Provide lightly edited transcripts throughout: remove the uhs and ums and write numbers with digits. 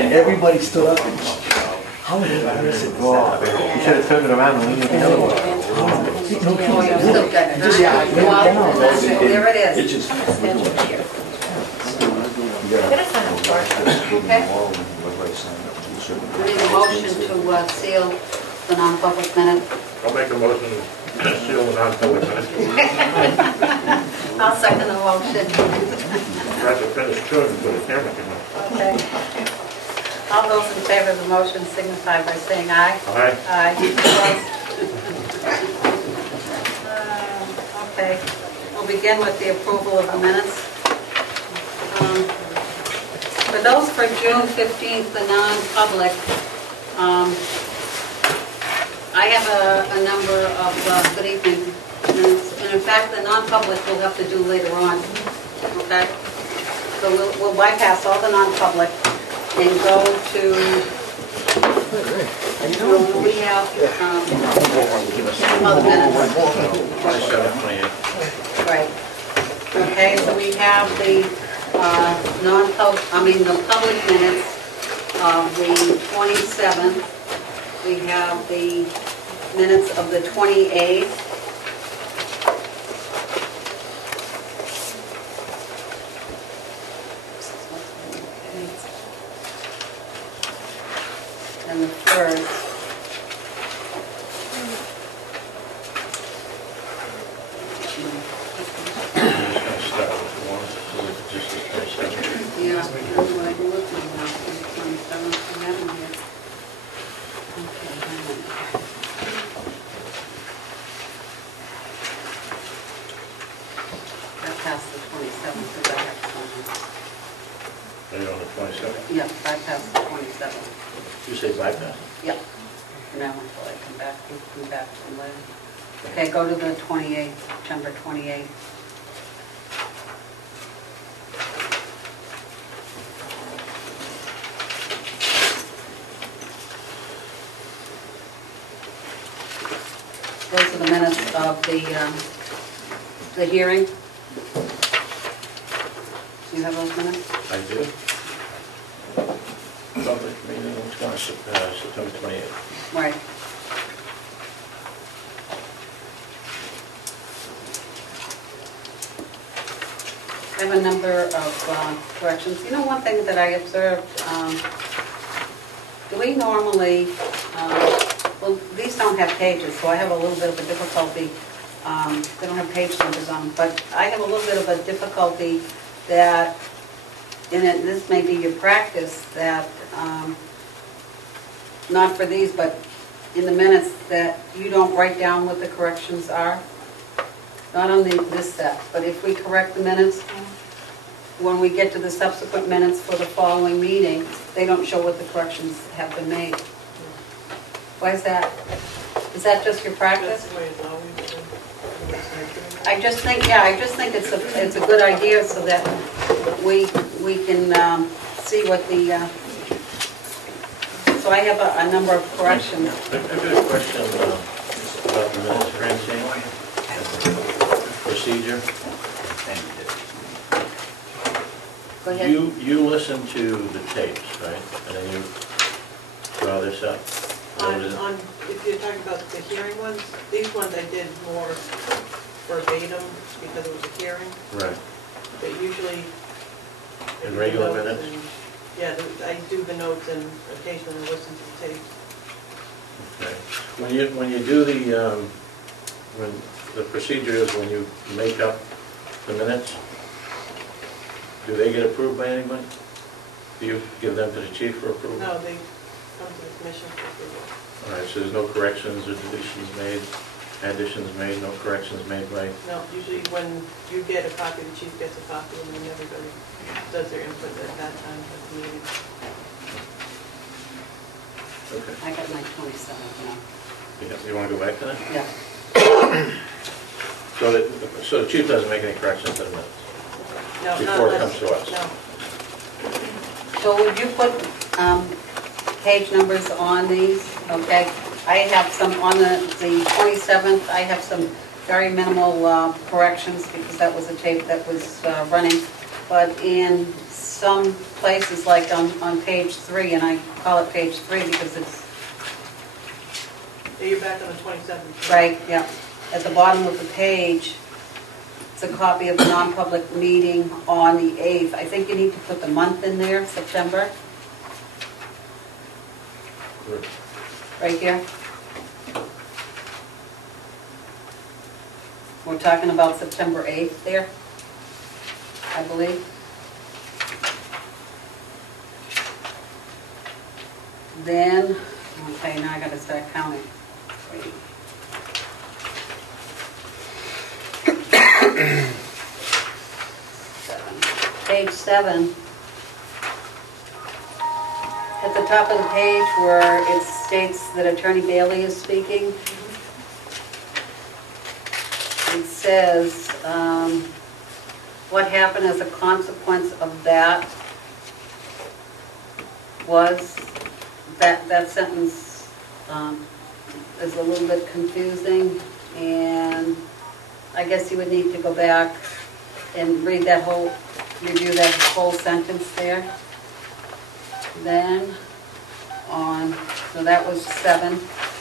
And everybody stood up. How embarrassing. You should have turned it around and leaned it the other way. There it is. Okay. We need a motion to seal the non-public minute. I'll make a motion to seal the non-public minutes. I'll second the motion. Try to finish chewing so the camera can look. Okay. All those in favor of the motion signify by saying aye. Aye. Aye. Okay. We'll begin with the approval of the minutes. For those for June 15th, the non-public, I have a number of good evening minutes, and in fact, the non-public we'll have to do later on. Okay? So we'll bypass all the non-public and go to. We have other minutes. 27, 28. Right. Okay, so we have the the public minutes of the 27th. We have the minutes of the 28th. And the 3rd. Yeah, that's what I can look at now. 27th, I have them here. Okay, hang on. I passed the 27th because I have something. Are you on the 27th? Yeah, I passed the 27th. You say bypass? Yep. Now until I come back from later. Okay, go to the 28th, September 28th. Those are the minutes of the hearing. Do you have those minutes? I do. Public meeting, September 28th. Right. I have a number of corrections. You know, one thing that I observed, do we normally, well, these don't have pages, so I have a little bit of a difficulty. They don't have page numbers on them, but I have a little bit of a difficulty that, and this may be your practice, that, not for these, but in the minutes, that you don't write down what the corrections are. Not on this set, but if we correct the minutes, when we get to the subsequent minutes for the following meeting, they don't show what the corrections have been made. Why is that? Is that just your practice? I just think it's a good idea so that we can see what the. So I have a number of corrections. I've got a question about the minutes, Francine. Procedure. Go ahead. You listen to the tapes, right? And then you draw this up? If you're talking about the hearing ones, these ones I did more verbatim because it was a hearing. Right. But usually. In regular minutes? Yeah, I do the notes and occasionally listen to the tapes. Okay. When you do when the procedure is when you make up the minutes, do they get approved by anybody? Do you give them to the chief for approval? No, they come to the commission for approval. All right, so there's no corrections or deletions made, additions made, no corrections made by? No, usually when you get a copy, the chief gets a copy, and then everybody does their input at that time at the meeting. Okay. I got my 27th now. You want to go back to that? Yeah. So the chief doesn't make any corrections to the minutes? No, Before it comes to us? No. So would you put page numbers on these? Okay. I have some on the 27th. I have some very minimal corrections because that was a tape that was running. but in some places, like on page 3, and I call it page 3 because it's Yeah, you're back on the 27th. right, yeah, at the bottom of the page, it's a copy of the non-public meeting on the 8th. I think you need to put the month in there, September, right here. We're talking about September 8th there, I believe. Then, okay, now I gotta start counting. Wait. Page 7. At the top of the page where it states that Attorney Bailey is speaking, it says, what happened as a consequence of that was, that sentence is a little bit confusing, and I guess you would need to go back and review that whole sentence there. Then so that was 7,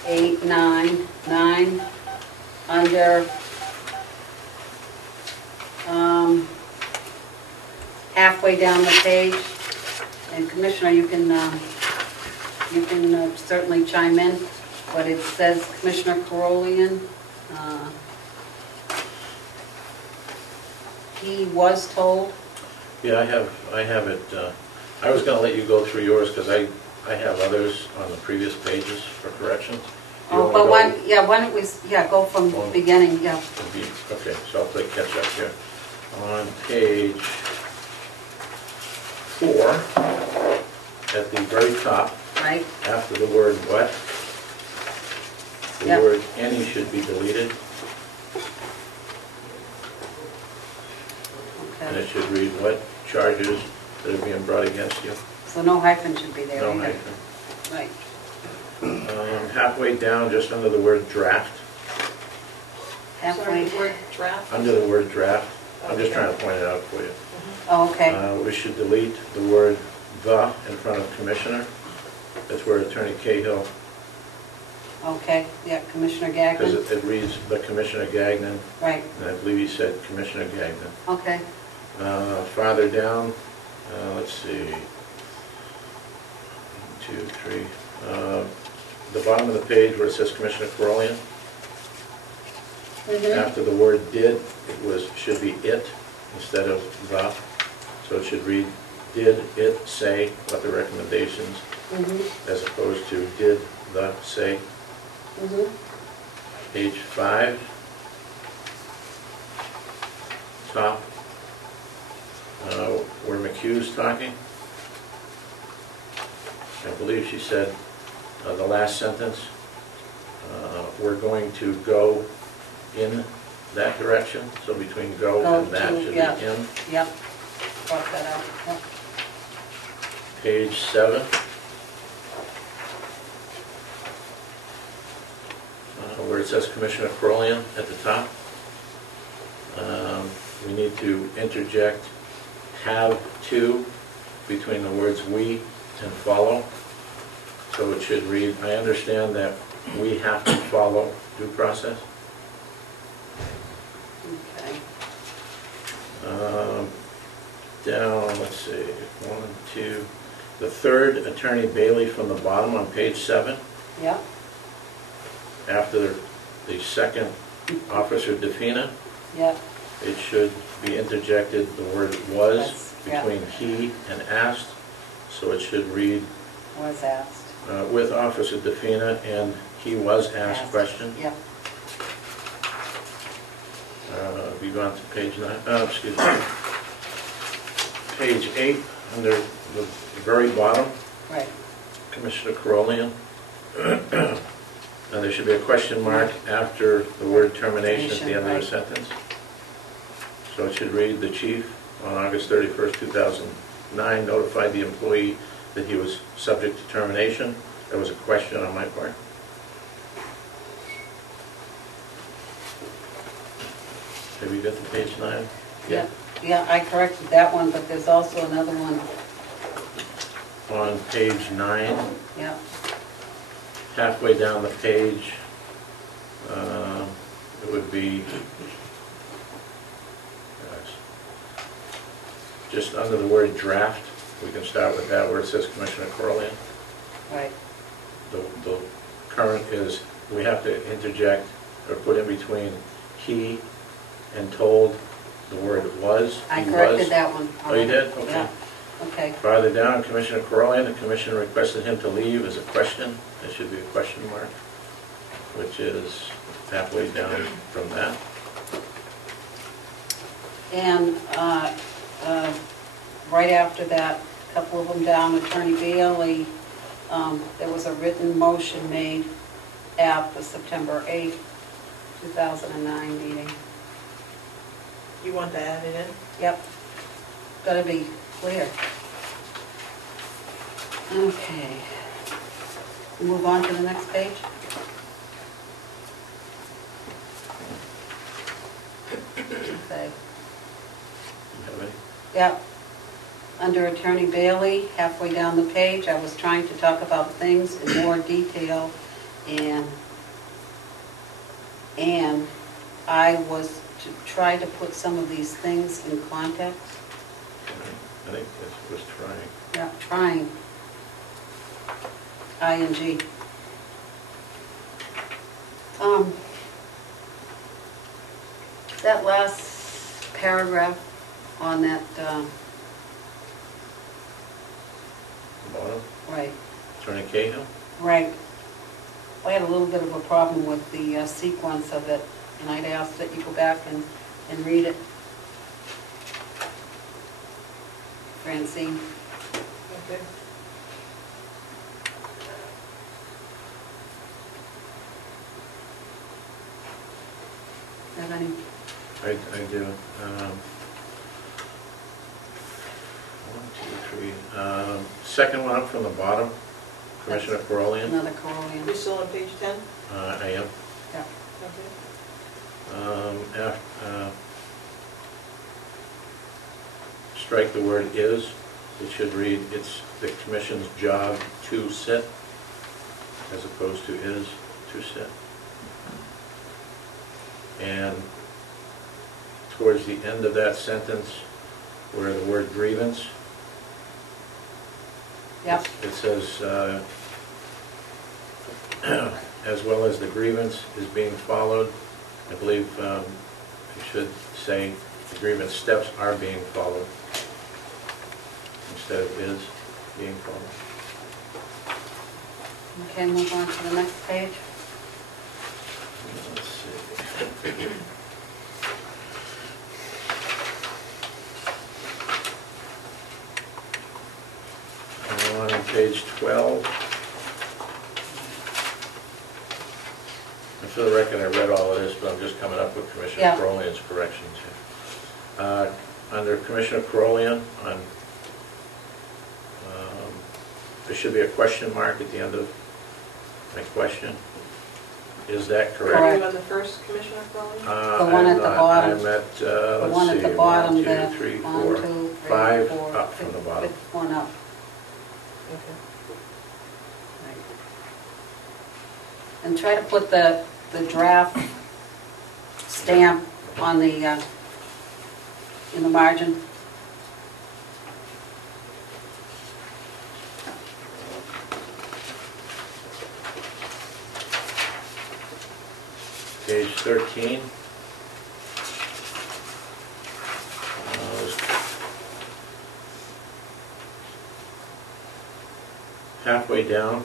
8, 9, 9, under halfway down the page, and Commissioner, you can certainly chime in, but it says Commissioner Carolian, he was told. Yeah, I have it, I was gonna let you go through yours, because I have others on the previous pages for corrections. You Oh, wanna but go- why don't we, go from the One. beginning, yeah. Okay, so I'll play catch up here. On page 4, at the very top, Right, after the word what, the Yep. word any should be deleted, and okay. it should read what charges that are being brought against you. So no hyphen should be there No either. hyphen. Right, Halfway down, just under the word draft, Sorry, halfway, the word draft. under the word draft, I'm just trying to point it out for you. oh, okay, We should delete the word "the" in front of Commissioner. That's where Attorney Cahill, okay, yeah, Commissioner because Gagnon, it reads the Commissioner Gagnon, right, and I believe he said Commissioner Gagnon. okay, Farther down, let's see, 1, 2, 3, the bottom of the page where it says Commissioner Carolian, after the word "did," should be "it" instead of "the." So it should read, "Did it say what the recommendations," as opposed to "Did the say." Page 5, top, where McHugh's talking. I believe she said, the last sentence, we're going to go in that direction, so between go Go and that to, should yeah. be in. yep, cross that out, yep. Page 7. Where it says Commissioner Carolian at the top. We need to interject "have to" between the words "we" and "follow." So it should read, I understand that we have to follow due process. Okay, Down, let's see, 1, 2, the third Attorney Bailey from the bottom on page 7, yep, after the second Officer Defina, yep, it should be interjected the word "was" That's- yeah. between "he" and "asked," so it should read, was asked. with Officer Defina and he was asked question. Yep, Have you gone to page 9? Excuse me. Page 8, under the very bottom, right, Commissioner Carolian. There should be a question mark after the word termination at the end of the Right. sentence. So it should read, "The chief, on August 31st, 2009, notified the employee that he was subject to termination." That was a question on my part. Have you got to page 9? yep, Yeah, I corrected that one, but there's also another one, On page 9, yeah. halfway down the page, it would be just under the word draft. We can start with that where it says Commissioner Corley. Right, The current is, we have to interject or put in between he and told the word was. I he corrected was. that one. Oh, you did? Okay. Yeah, okay, Farther down, Commissioner Corley, the commission requested him to leave as a question. There should be a question mark, which is halfway down from that. and right after that, a couple of them down, Attorney Bailey, there was a written motion made at the September 8th, 2009 meeting. You want to add it in? Yep, gotta be clear. Okay. Move on to the next page. Okay, You have any? yep. Under Attorney Bailey, halfway down the page, I was trying to talk about things in more detail, and I was to try to put some of these things in context. I think this was trying. Yeah, trying. ING. That last paragraph on that, Bottom, right, Attorney Cahill? right. I had a little bit of a problem with the sequence of it, and I'd ask that you go back and read it. Francine. Okay. Have any? I do. 1, 2, 3. Second one up from the bottom, Commissioner Corollian. Another Corollian. You're still on page 10? I am. Yeah. Okay. Strike the word is. It should read, it's the commission's job to sit, as opposed to is to sit. And towards the end of that sentence, where the word grievance, Yep. it says, as well as the grievance is being followed. I believe it should say the grievance steps are being followed instead of is being followed. Okay, move on to the next page. Let's see. On page 12. And for the record, I read all of this, but I'm just coming up with Commissioner Yeah. Corollian's corrections here. Under Commissioner Corollian, there should be a question mark at the end of my question. Is that correct? Are Correct. you on the first, Commissioner Crowley? The one I'm at the not. bottom. I'm at, The let's one at see, the bottom 1, 2, there. 3, 1, 4, 2, 3, 5, 4, up from the bottom. fifth one up. Okay. And try to put the draft stamp on the, in the margin. Page 13. Halfway down,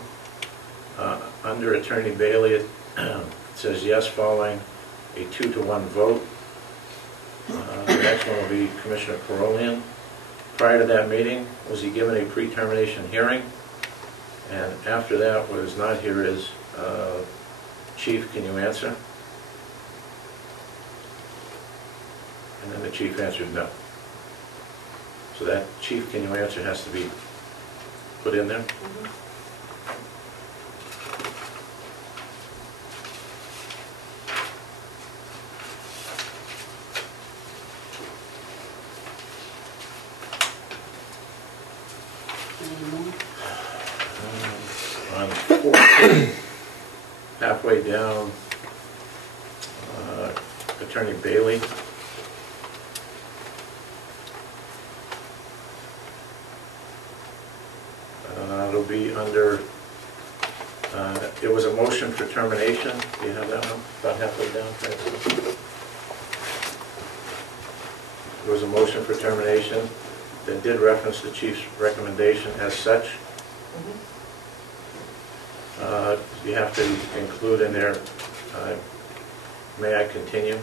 under Attorney Bailey, it says yes following a 2-to-1 vote. The next one will be Commissioner Corollian. Prior to that meeting, was he given a pre-termination hearing? And after that, what is not here is, Chief, can you answer? And then the chief answered no. So that chief, can you answer, has to be put in there. Mhm. On 14, halfway down, Attorney Bailey. It'll be under, it was a motion for termination. Do you have that one? About halfway down. Francis? It was a motion for termination that did reference the chief's recommendation as such. You have to include in there, may I continue?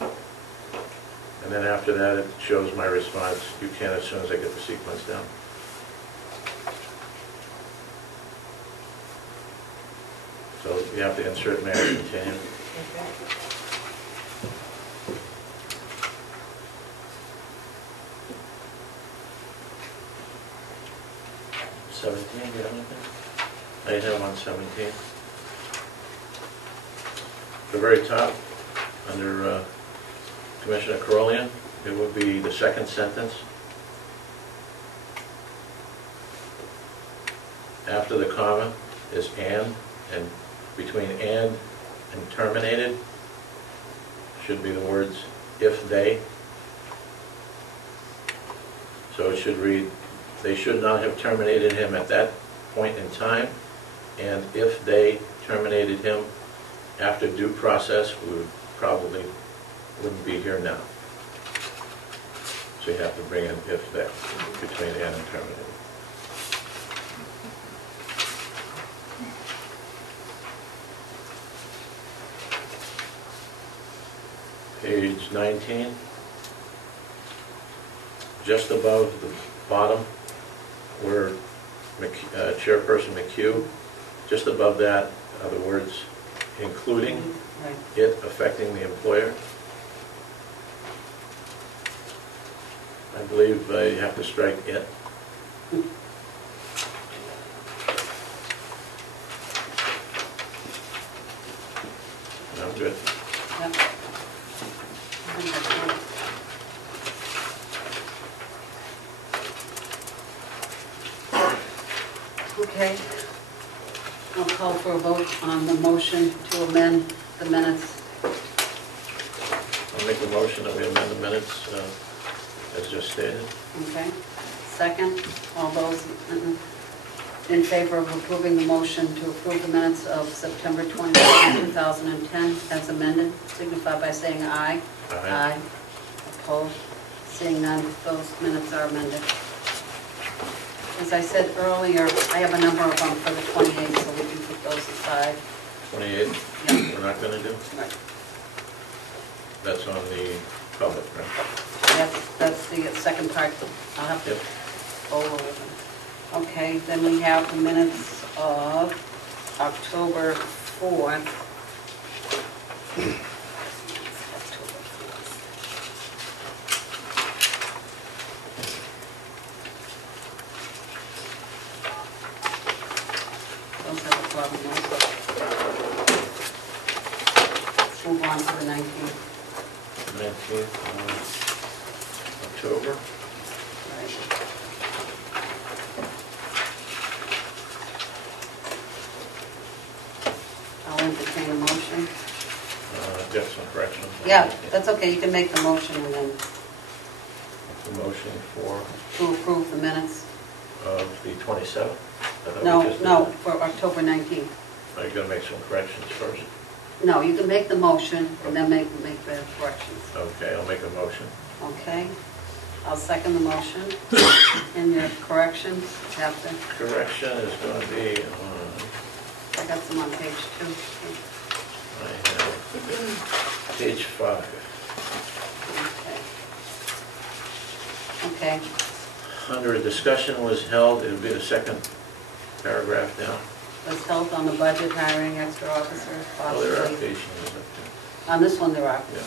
And then after that, it shows my response. You can as soon as I get the sequence down. So you have to insert may I continue. Okay. 17, do you have anything? I have on 17. The very top, under Commissioner Carolian, it would be the second sentence. After the comma is and between and terminated should be the words if they. So it should read, they should not have terminated him at that point in time, and if they terminated him after due process, we would probably wouldn't be here now. So you have to bring in if they, between and terminated. Page 19, just above the bottom where Chairperson McHugh, just above that are the words including Right. it affecting the employer. I believe you have to strike it. I'm good. Yep. I think that's right. Okay. I'll call for a vote on the motion to amend the minutes. I'll make a motion that we amend the minutes as just stated. Okay. Second, all those in favor of approving the motion to approve the minutes of September 22, 2010 as amended, signify by saying aye. Aye. Opposed? Seeing none, those minutes are amended. As I said earlier, I have a number of them for the 28th, so we can put those aside. 28, Yeah. we're not going to do? Right. That's on the public, right? That's the second part. I'll have to Yep. go over them. Okay, then we have the minutes of October 4th. Those have a problem also. Let's move on to the 19th. 19th October. Right. I'll entertain a motion. Got some corrections. Yeah, that's okay, you can make the motion and then The motion for to approve the minutes. of the 27th? I thought we No, just did no, that. for October 19th. Are you going to make some corrections first? No, you can make the motion and then make the corrections. Okay, I'll make a motion. Okay? I'll second the motion. And your corrections have to, Correction is going to be on, I got some on page 2. I have page 5. Okay. Okay, Under a discussion was held, it would be the second paragraph down. was held on the budget hiring extra officers Oh, there are possibly. pages, isn't On this one there are, there?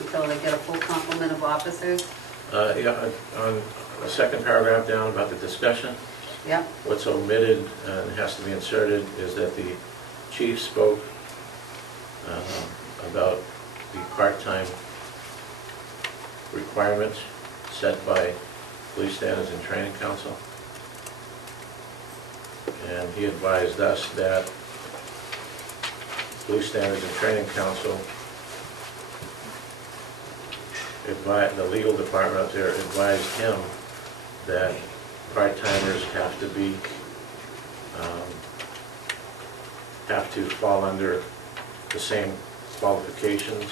until they get a full complement of officers. Yeah, on the second paragraph down about the discussion, Yep, what's omitted and has to be inserted is that the chief spoke about the part-time requirements set by Police Standards and Training Council. And he advised us that Police Standards and Training Council, the legal department up there advised him that part-timers have to fall under the same qualifications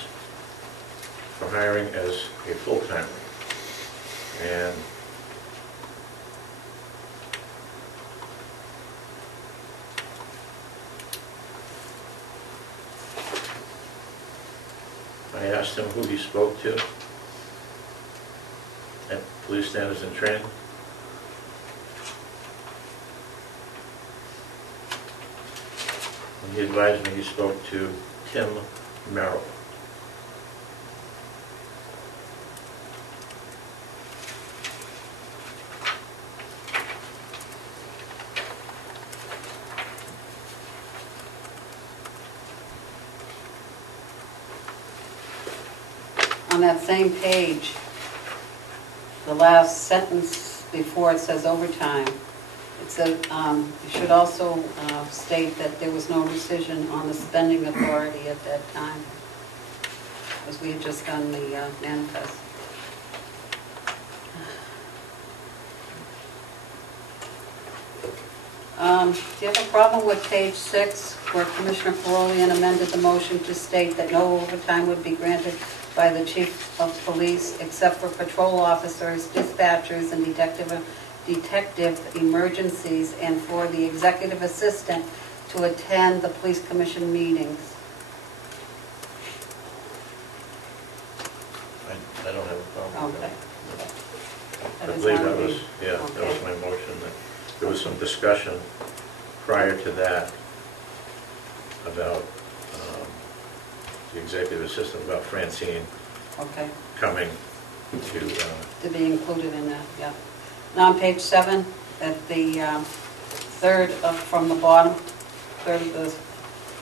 for hiring as a full-timer. And I asked him who he spoke to at Police Standards and Training. And he advised me he spoke to Tim Merrill. On that same page, the last sentence before it says overtime, it says, you should also state that there was no decision on the spending authority at that time, because we had just done the manifest. Do you have a problem with page 6, where Commissioner Ferolian amended the motion to state that no overtime would be granted by the chief of police except for patrol officers, dispatchers, and detective emergencies, and for the executive assistant to attend the police commission meetings? I don't have a problem with Okay. that. That I is believe not that was, me. yeah, that was Okay. my motion. That there was some discussion prior to that about the executive assistant, about Francine Okay, coming to be included in that, yeah. Now on page 7, at the third up from the bottom, third of the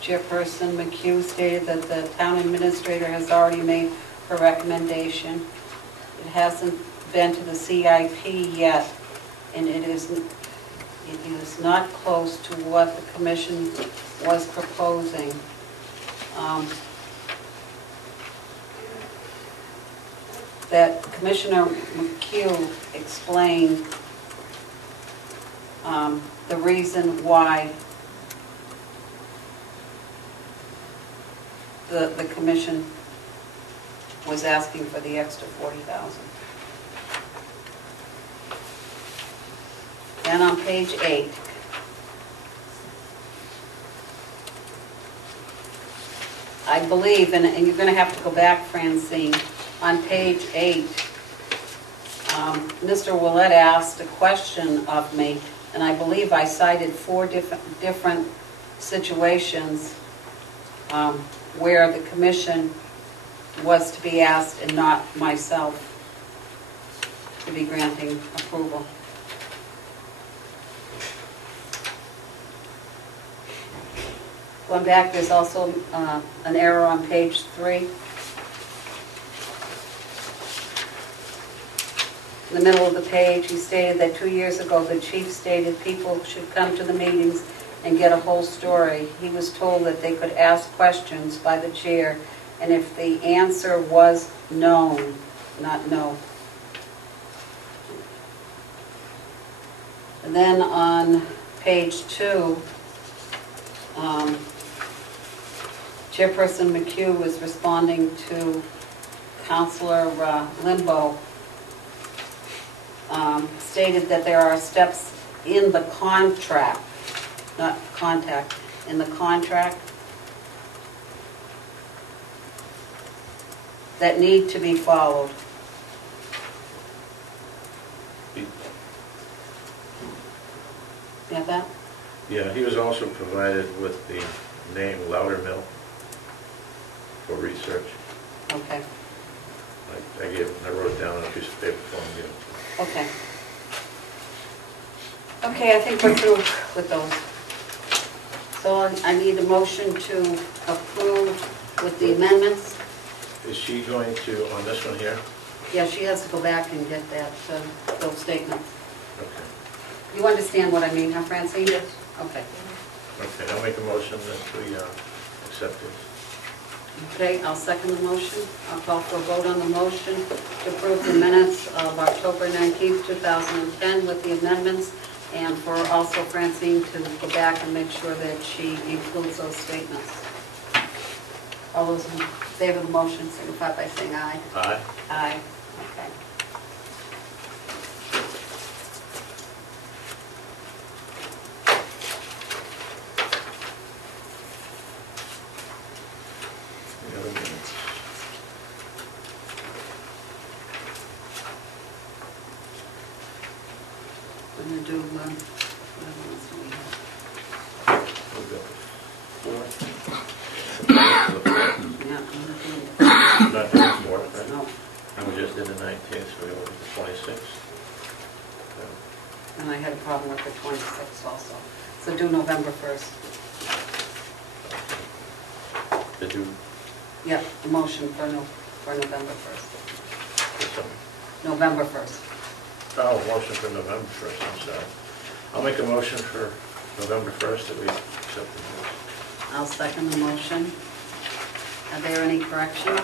chairperson, McHugh, stated that the town administrator has already made her recommendation. It hasn't been to the CIP yet, and it is not close to what the commission was proposing. That Commissioner McHugh explained the reason why the commission was asking for the extra $40,000. Then on page 8, I believe, and you're going to have to go back, Francine, on page 8, Mr. Willett asked a question of me, and I believe I cited 4 different situations where the commission was to be asked and not myself to be granting approval. Going back, there's also an error on page 3. In the middle of the page, he stated that 2 years ago, the chief stated people should come to the meetings and get a whole story. He was told that they could ask questions by the chair, and if the answer was known, not no. And then on page 2, Chairperson McHugh was responding to Councilor Limbo, stated that there are steps in the contract, not contact, in the contract that need to be followed. You have that? Yeah, he was also provided with the name Loudermill for research. Okay, I wrote it down on a piece of paper for him. okay. Okay, I think we're through with those. So I need a motion to approve with the amendments. Is she going to, on this one here? Yeah, she has to go back and get that, those statements. Okay. You understand what I mean, huh, Francine? Yes. Okay. Okay, I'll make a motion that we accept this. Okay, I'll second the motion. I'll call for a vote on the motion to approve the minutes of October 19th, 2010 with the amendments, and for also Francine to go back and make sure that she includes those statements. All those in favor of the motion signify by saying aye. Aye. Aye. Okay. The other minutes. I'm going to do what else do we have? We've got the fourth. Yeah, I'm going to do Not doing the fourth, right? no. And we just did the 19th, so we go with the 26th. And I had a problem with the 26th also. So do November 1st. Did you, Yeah, a motion for November 1st. did something? November 1st. Oh, motion for November 1st, I'm sorry. I'll make a motion for November 1st that we accept the minutes. I'll second the motion. Are there any corrections?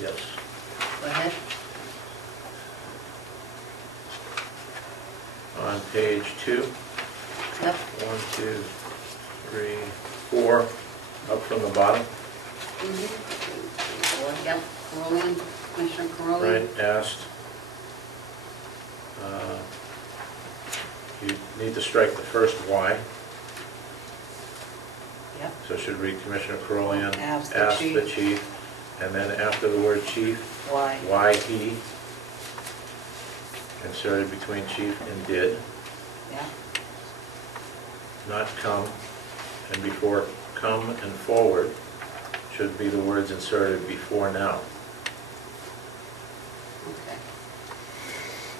Yes. Go ahead. On page 2, Yep. 1, 2, 3, 4, up from the bottom, Yep, Carolian, Commissioner Carolian. right, asked, you need to strike the first Y, Yep, so it should read Commissioner Carolian Asked the asked the chief. chief, and then after the word chief, why? why he, inserted between chief and did, Yeah, not come, and before come and forward should be the words inserted before now. okay.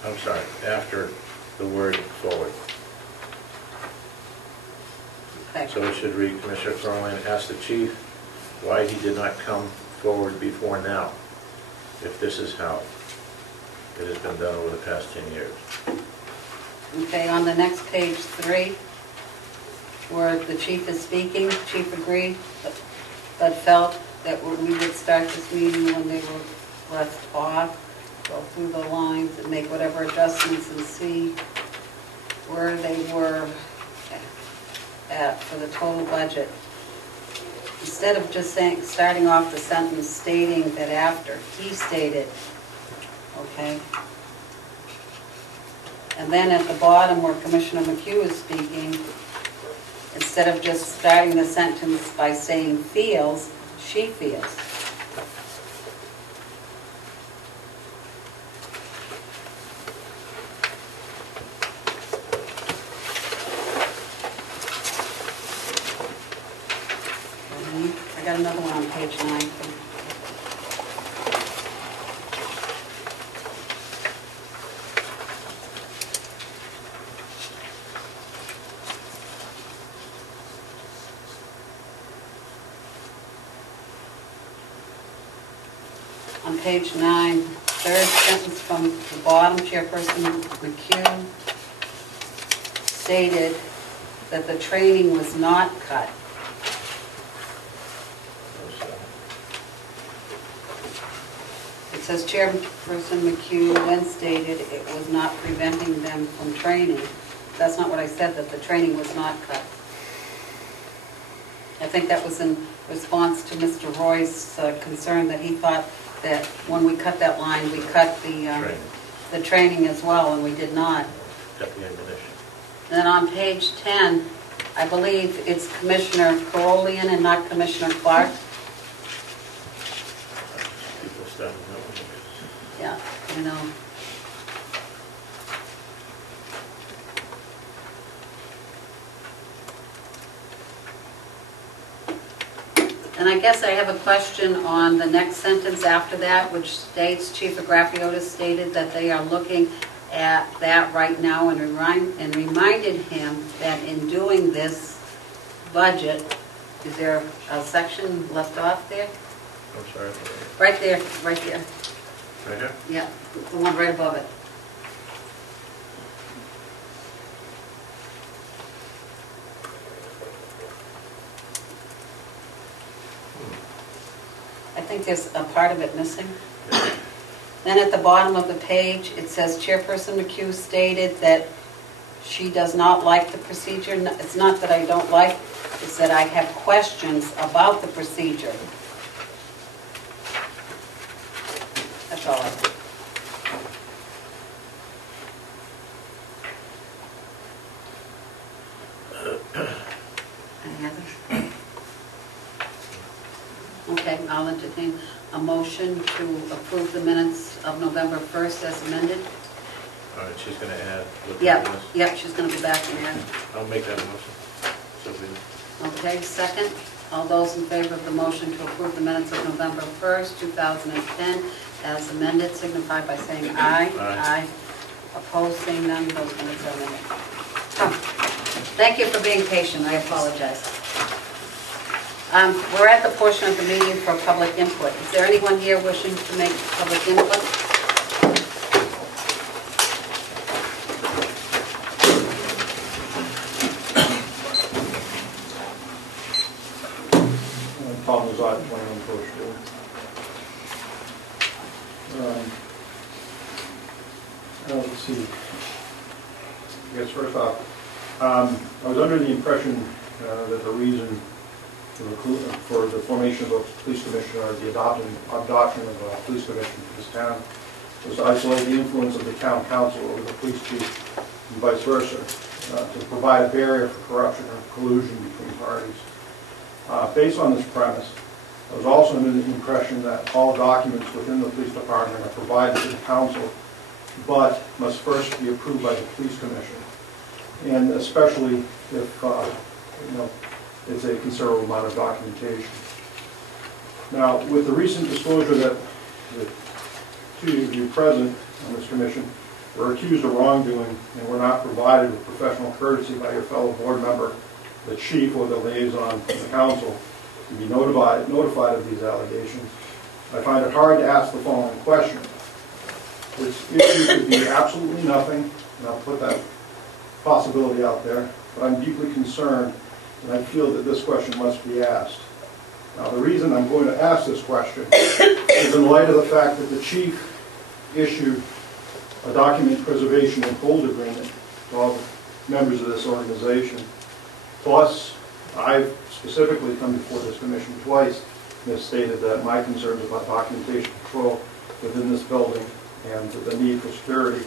I'm sorry, after the word forward. Okay, So it should read, Commissioner Carlin asked the chief why he did not come forward before now, if this is how it has been done over the past 10 years. okay, on the next page 3, where the chief is speaking, chief agreed, but felt that we would start this meeting when they were left off, go through the lines and make whatever adjustments and see where they were at for the total budget. Instead of just saying, starting off the sentence stating that after, he stated, okay? And then at the bottom where Commissioner McHugh is speaking, instead of just starting the sentence by saying feels, she feels. I got another one on page 9. On page 9, third sentence from the bottom, Chairperson McHugh stated that the training was not cut. It says Chairperson McHugh then stated it was not preventing them from training. That's not what I said, that the training was not cut. I think that was in response to Mr. Roy's concern that he thought that when we cut that line, we cut the training as well, and we did not. Cut the ammunition. And then on page 10, I believe it's Commissioner Carolian and not Commissioner Clark. People starting to know what it is. Yeah, I know. And I guess I have a question on the next sentence after that, which states, Chief Agrafiotis stated that they are looking at that right now and reminded him that in doing this budget, is there a section left off there? I'm sorry. Right there, right there. Right here? Yeah, the one right above it. I think there's a part of it missing. Then at the bottom of the page, it says Chairperson McHugh stated that she does not like the procedure. It's not that I don't like, it's that I have questions about the procedure. That's all I have. Any others? Okay, I'll entertain a motion to approve the minutes of November 1st as amended. All right, she's gonna add. what Yeah, that is. yeah, she's going to go back and add. I'll make that motion. So be it. Okay, second, all those in favor of the motion to approve the minutes of November 1st, 2010 as amended, signify by saying aye. Aye. Opposed, saying none, those minutes are amended. Thank you for being patient, I apologize. We're at the portion of the meeting for public input. Is there anyone here wishing to make public input? Tom Lazat, 21 Bush Road. Let's see. I guess first off, I was under the impression that the reason for the formation of a police commission or the adoption of a police commission for this town was to isolate the influence of the town council over the police chief and vice versa, to provide a barrier for corruption or collusion between parties. Based on this premise, I was also under the impression that all documents within the police department are provided to the council, but must first be approved by the police commission, and especially if it's a considerable amount of documentation. Now, with the recent disclosure that the two of you present on this commission were accused of wrongdoing and were not provided with professional courtesy by your fellow board member, the chief or the liaison of the council, to be notified of these allegations, I find it hard to ask the following question. This issue could be absolutely nothing, and I'll put that possibility out there, but I'm deeply concerned, and I feel that this question must be asked. Now, the reason I'm going to ask this question is in light of the fact that the chief issued a document preservation and hold agreement to all the members of this organization. Plus, I've specifically come before this commission twice and have stated that my concerns about documentation control within this building and the need for security,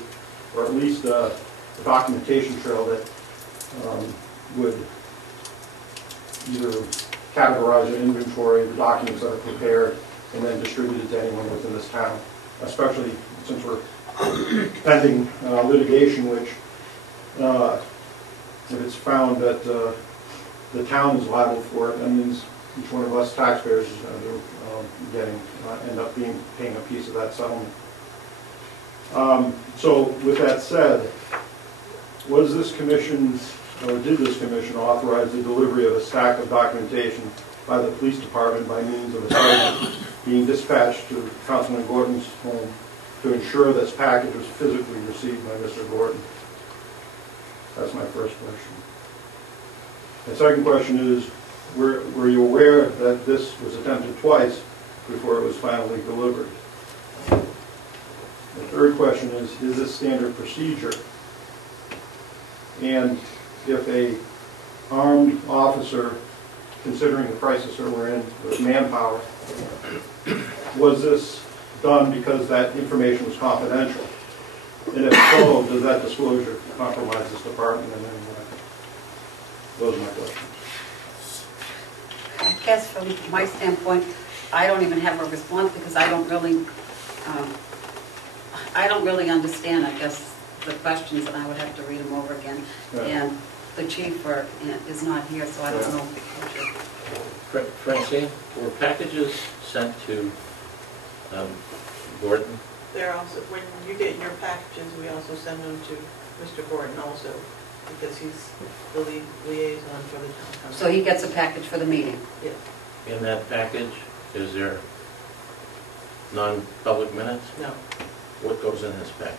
or at least a documentation trail that would either categorize or inventory the documents that are prepared and then distributed to anyone within this town, especially since we're pending litigation, which if it's found that the town is liable for it, that means each one of us taxpayers is going to end up paying a piece of that settlement. So with that said, was this commission, or did this commission authorize the delivery of a stack of documentation by the police department by means of a sergeant being dispatched to Councilman Gordon's home to ensure this package was physically received by Mr. Gordon? That's my first question. The second question is, were you aware that this was attempted twice before it was finally delivered? The third question is this standard procedure? And if a armed officer, considering the crisis that we're in with manpower, was this done because that information was confidential? And if so, does that disclosure compromise this department in any way? Those are my questions. I guess from my standpoint, I don't even have a response because I don't really understand, I guess, the questions, and I would have to read them over again. Yeah. And the chief is not here, so I don't know. Francine, were packages sent to Gordon? They're also, when you get your packages, we also send them to Mr. Gordon also, because he's the liaison for the town council. So he gets a package for the meeting? Yes. In that package, is there non-public minutes? No. What goes in this package?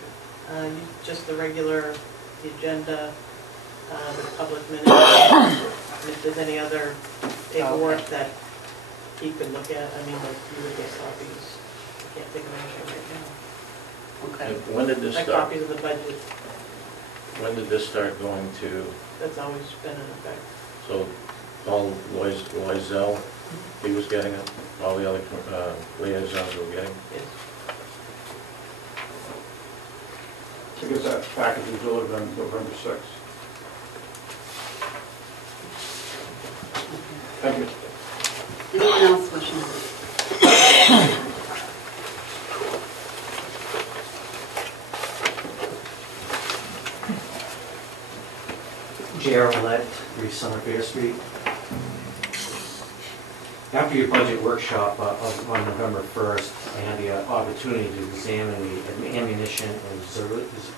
Just the regular, the agenda, the public minutes, and if there's any other paperwork that he could look at, I mean, like, you would get copies, I can't think of anything right now. Okay. And when did this Like start? copies of the budget, When did this start going to, that's always been in effect. so Paul Loisel, he was getting it, all the other liaisons were getting? Yes. I guess that package was delivered on November 6th. Thank you. Anyone else wishing? J.R. Millette, 3 Summerfair Street. After your budget workshop on November 1st, I had the opportunity to examine the ammunition and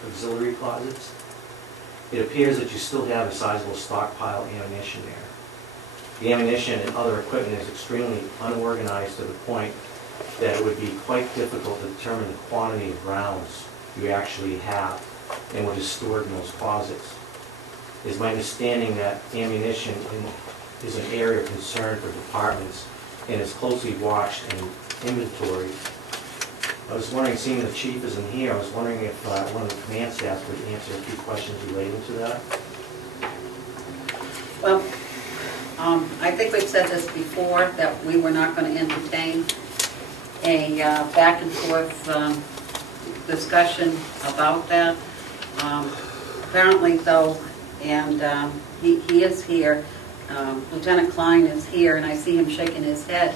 auxiliary closets. It appears that you still have a sizable stockpile of ammunition there. The ammunition and other equipment is extremely unorganized to the point that it would be quite difficult to determine the quantity of rounds you actually have and what is stored in those closets. It is my understanding that ammunition is an area of concern for departments and is closely watched and inventoried. I was wondering, seeing the chief isn't here, I was wondering if one of the command staff would answer a few questions relating to that. Well, I think we've said this before, that we were not going to entertain a back and forth discussion about that. Apparently, though, and he is here, Lieutenant Klein is here, and I see him shaking his head.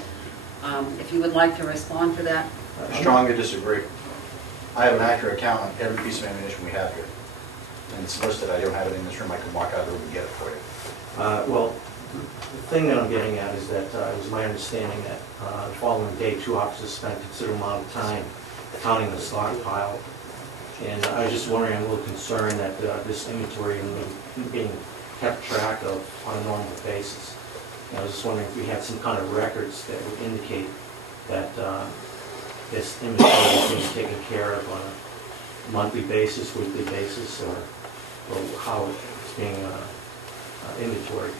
If you would like to respond to that. I strongly disagree. I have an accurate count on every piece of ammunition we have here. And it's listed. I don't have it in this room. I can walk out of the room and get it for you. Well, the thing that I'm getting at is that it was my understanding that the following day, 2 officers spent a considerable amount of time counting the stockpile. And I was just wondering, I'm a little concerned that this inventory isn't being kept track of on a normal basis. And I was just wondering if we had some kind of records that would indicate that this inventory is being taken care of on a monthly basis, weekly basis, or how it's being inventoried.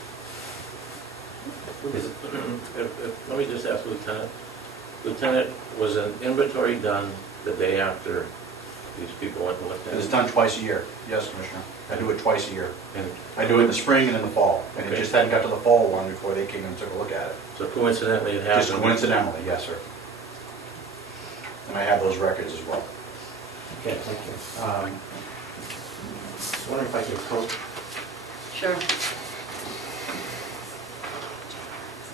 Let me just ask Lieutenant. Lieutenant, was an inventory done the day after these people went and looked at It is it? done twice a year. Yes, Commissioner. I do it twice a year. And I do it in the spring and in the fall. And it Okay. just hadn't got to the fall one before they came and took a look at it. so coincidentally, it happened. Just coincidentally, yes, sir. And I have those records as well. Okay, thank you. Just wondering if I could approach. Sure.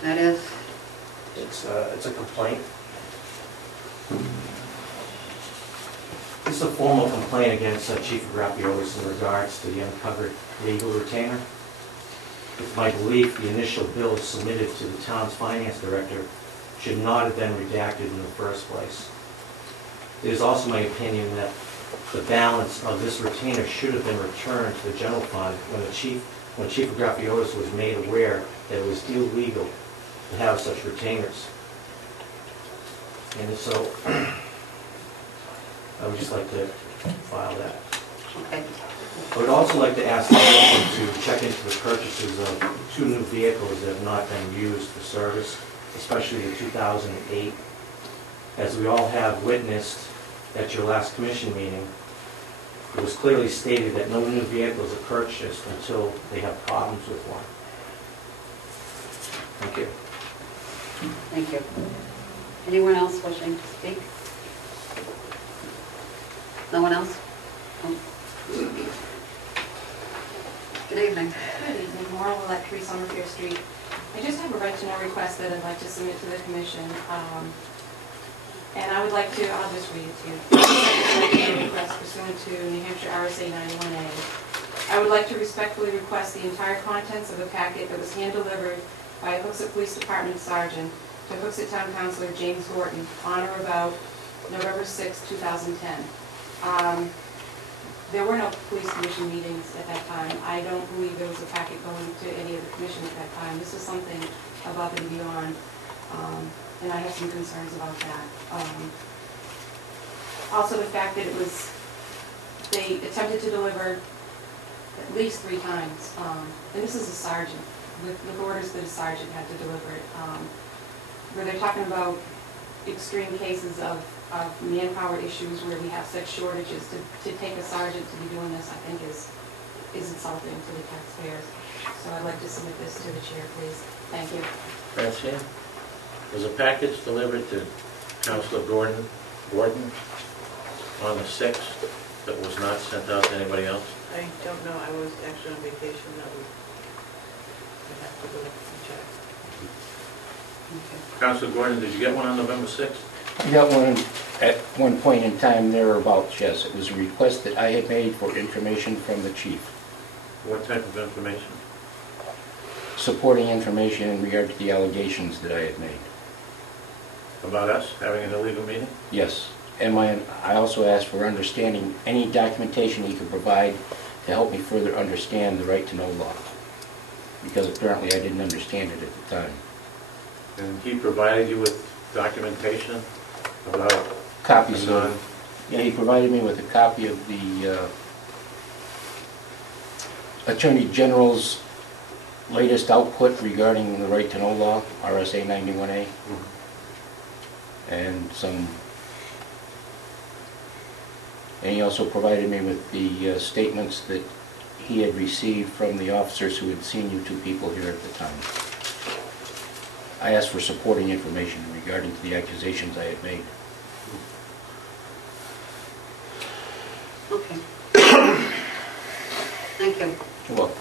That is, It's a complaint. This is a formal complaint against Chief Grafiotis in regards to the uncovered legal retainer. It's my belief the initial bill submitted to the town's finance director should not have been redacted in the first place. It is also my opinion that the balance of this retainer should have been returned to the general fund when Chief Grafiotis was made aware that it was illegal to have such retainers. And so, I would just like to file that. okay. I would also like to ask the board to check into the purchases of 2 new vehicles that have not been used for service, especially the 2008. As we all have witnessed at your last commission meeting, it was clearly stated that no new vehicles are purchased until they have problems with one. Thank you. Thank you. Anyone else wishing to speak? No one else? Oh. Good evening. Good evening, Maura Willett, 3 Summerfair Street. I just have a right-to-know request that I'd like to submit to the commission, and I would like to, I'll just read it to you. Right-to-know request pursuant to New Hampshire RSA 91A. I would like to respectfully request the entire contents of the packet that was hand-delivered by a Hooksett Police Department Sergeant to Hooksett Town Councilor James Horton on or about November 6, 2010. There were no police commission meetings at that time. I don't believe there was a packet going to any of the commission at that time. This is something above and beyond, and I have some concerns about that. Also, the fact that they attempted to deliver at least 3 times, and this is a sergeant, with orders that a sergeant had to deliver it. where they're talking about extreme cases of manpower issues where we have such shortages, to take a sergeant to be doing this, I think is insulting to the taxpayers. So I'd like to submit this to the chair, please. Thank you. Francine, was a package delivered to Councilor Gordon on the 6th that was not sent out to anybody else? I don't know, I was actually on vacation, I have to go and check. Councilor Gordon, did you get one on November 6th? I got one at one point in time thereabouts, yes. It was a request that I had made for information from the chief, What type of information? supporting information in regard to the allegations that I had made. About us having an illegal meeting? Yes. And I also asked for understanding, any documentation he could provide to help me further understand the right to know law. Because apparently I didn't understand it at the time. And he provided you with documentation about Copies the of, yeah, he provided me with a copy of the Attorney General's latest output regarding the right to know law, RSA 91A, and he also provided me with the statements that he had received from the officers who had seen you two people here at the time. I asked for supporting information regarding to the accusations I had made. Okay. Thank you. You're welcome.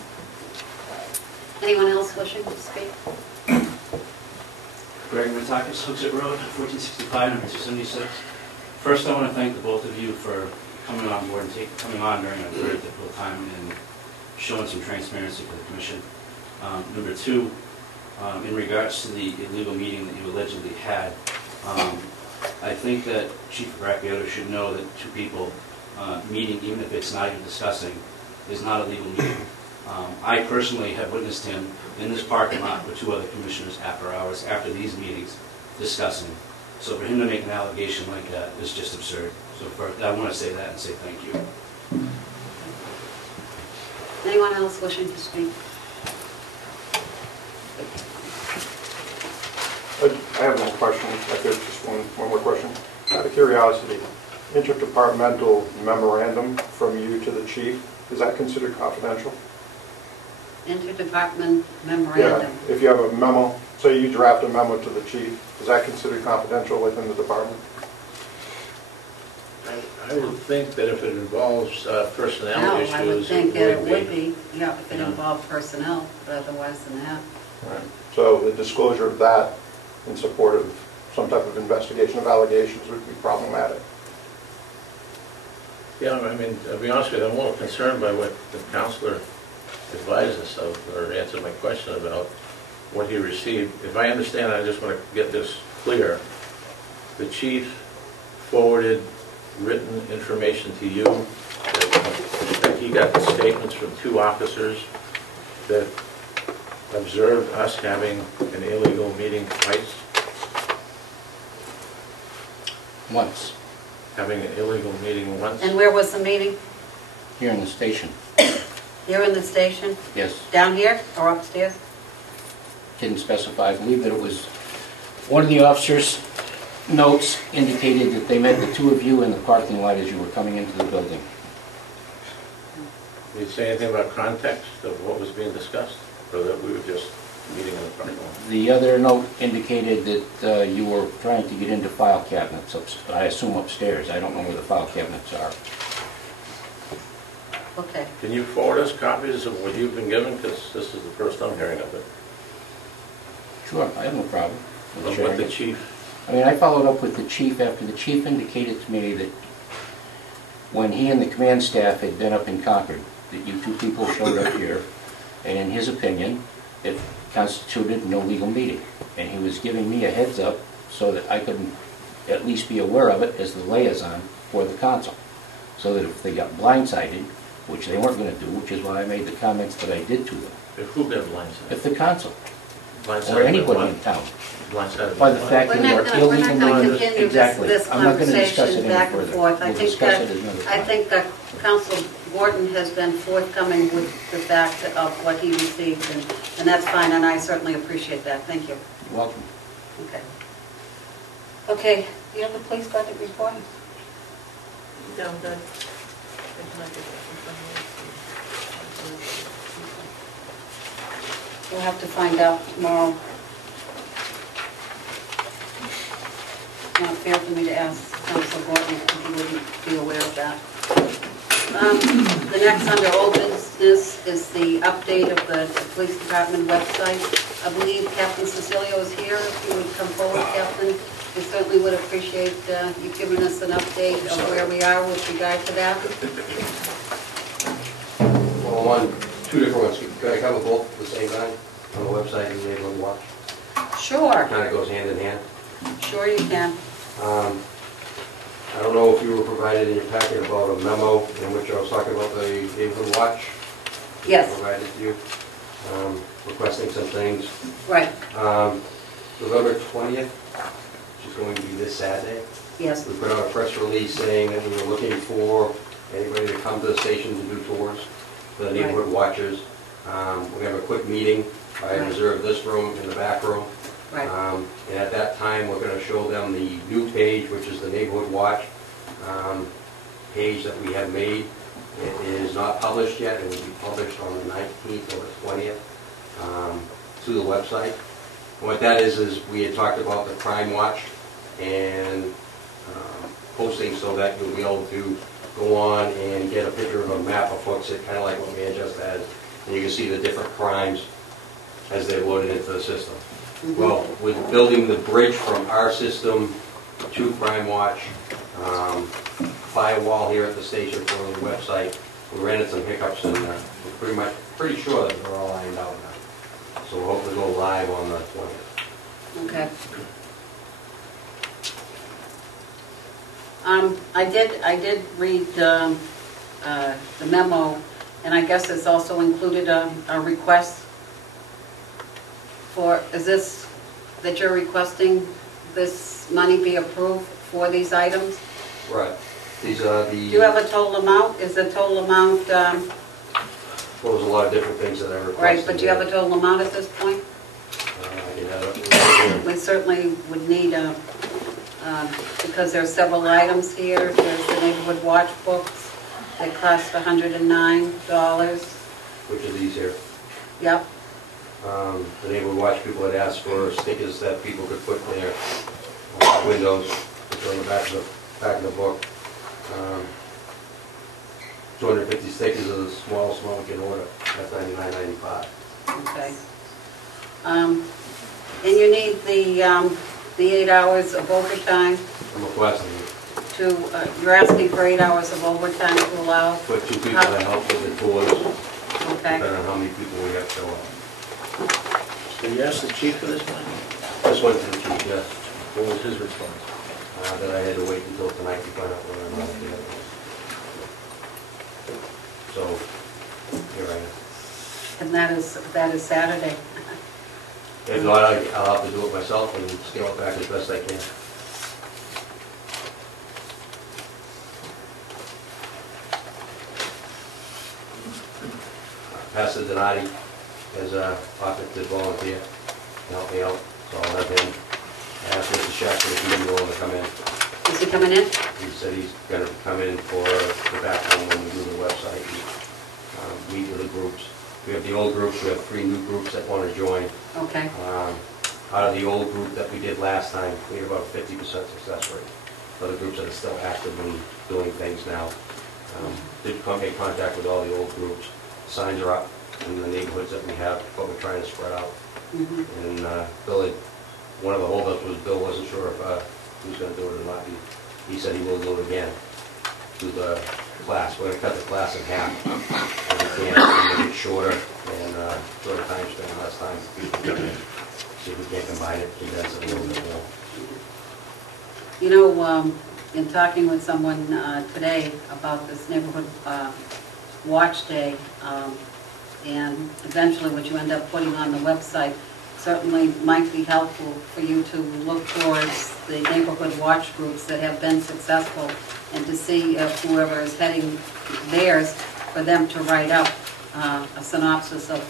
Anyone else wishing to speak? Greg Matakis, Hooksett Road, 1465, number 276. First, I want to thank the both of you for coming on board and coming on during a very difficult time and showing some transparency for the commission. Number two, in regards to the illegal meeting that you allegedly had, I think that Chief Gracchiotto should know that two people meeting, even if it's not even discussing, is not a legal meeting. I personally have witnessed him in this parking lot with two other commissioners after hours, after these meetings, discussing. So for him to make an allegation like that is just absurd. So first, I want to say that and say thank you. Anyone else wishing to speak? I have no question. I could just one more question. Out of curiosity, interdepartmental memorandum from you to the chief, is that considered confidential? Interdepartment memorandum. Yeah, if you have a memo, say you draft a memo to the chief, is that considered confidential within the department? I would think that if it involves personnel No, issues, I would think that it would be. be, yeah, if it involved personnel, but otherwise than that. Right. So the disclosure of that in support of some type of investigation of allegations would be problematic. Yeah, I mean, to be honest with you, I'm a little concerned by what the counselor advised us of, or answered my question about what he received. If I understand, I just want to get this clear. The chief forwarded written information to you that he got the statements from two officers that observed us having an illegal meeting twice, Once, having an illegal meeting once. And where was the meeting? here in the station. Here in the station? Yes, Down here or upstairs? didn't specify. I believe that it was, one of the officers' notes indicated that they met the two of you in the parking lot as you were coming into the building. Did you say anything about context of what was being discussed, or that we were just meeting in the parking lot? The other note indicated that you were trying to get into file cabinets, I assume upstairs. I don't know where the file cabinets are. Okay. Can you forward us copies of what you've been given, because this is the first I'm hearing of it, Sure, I have no problem with of sharing what the it. chief, I mean, I followed up with the chief after the chief indicated to me that when he and the command staff had been up in Concord, that you two people showed up here, and in his opinion, it constituted no legal meeting. And he was giving me a heads up so that I could at least be aware of it as the liaison for the council. So that if they got blindsided, which they weren't going to do, which is why I made the comments that I did to them, if who got blindsided? if the council, Blindsided or by anybody what? in town, Blindsided by the what? fact We're that not they going were to illegal. continue Exactly. this I'm not going to discuss it conversation any back and further. forth. We'll discuss it another I time. think that Council Gordon has been forthcoming with the fact of what he received, and that's fine, and I certainly appreciate that. Thank you. You're welcome. Okay. Okay, do you have the police budget report? No, done. It's not good. We'll have to find out tomorrow. It's not fair for me to ask Council Gordon if he wouldn't be aware of that. The next under old business is the update of the police department website. I believe Captain Cecilio is here. If you would come forward, Captain, we certainly would appreciate you giving us an update of where we are with regard to that. Well, two different ones. Can I cover both at the same time on the website and able to watch? Sure, Kind of goes hand in hand. sure you can. I don't know if you were provided in your packet about a memo in which I was talking about the neighborhood watch. Yes. Provided to you, requesting some things. Right, November 20th, which is going to be this Saturday. yes, We put out a press release saying that we were looking for anybody to come to the station to do tours for the neighborhood watchers. We're going to have a quick meeting. I Right. reserved this room in the back room. right, And at that time, we're going to show them the new page, which is the Neighborhood Watch page that we have made. It is not published yet. It will be published on the 19th or the 20th to the website. And what that is we had talked about the Crime Watch and posting so that you'll be able to go on and get a picture of a map of Hooksett, kind of like what Manchester has. And you can see the different crimes as they're loaded into the system. Well, with building the bridge from our system to Crime Watch, firewall here at the station for the website, we ran into some hiccups and we're pretty sure that they're all ironed out now. So we'll hopefully go live on the 20th. okay. I did read the memo, and I guess it's also included a request for, is this, that you're requesting this money be approved for these items? Right. These are the... Do you have a total amount? Is the total amount, Well, there's a lot of different things that I requested. right, but do you have a total amount at this point? I can add up to that. We certainly would need a, because there are several items here. There's the neighborhood watch books that cost $109. Which are these here? Yep, The neighborhood watch people had asked for stickers that people could put in their windows, which are on the back of the book. 250 stickers is the smallest one we can order. That's $99.95. okay. And you need the 8 hours of overtime I'm requesting it. to, you're asking for 8 hours of overtime to allow? Put two people to help with the tours, Okay, depending on how many people we have show up. Did you ask the chief for this one? This one to the chief, yes. What was his response? That I had to wait until tonight to find out whether or not they had it. So, here I am. and that is Saturday. If not, I'll have to do it myself and scale it back as best I can. Pastor Donati has offered to volunteer and help me out, so I'll have him ask Mr. Shackman if he's willing to come in. Is he coming in? He said he's going to come in for the back home when we do the website and meet with the groups. We have the old groups, we have 3 new groups that want to join. Okay, Out of the old group that we did last time, we had about a 50% success rate. For the groups that are still actively doing things now. Did make contact with all the old groups. Signs are up in the neighborhoods that we have, but we're trying to spread out. mhm, And Bill, one of the holdups was Bill wasn't sure if he was going to do it or not. He said he will do it again, do the class. We're going to cut the class in half if we can, and make it shorter and shorter time span, less time for people to get in. See if we can't combine it, condense it a little bit more. You know, in talking with someone today about this neighborhood watch day, and eventually what you end up putting on the website, certainly might be helpful for you to look towards the neighborhood watch groups that have been successful, and to see if whoever is heading theirs, for them to write up a synopsis of,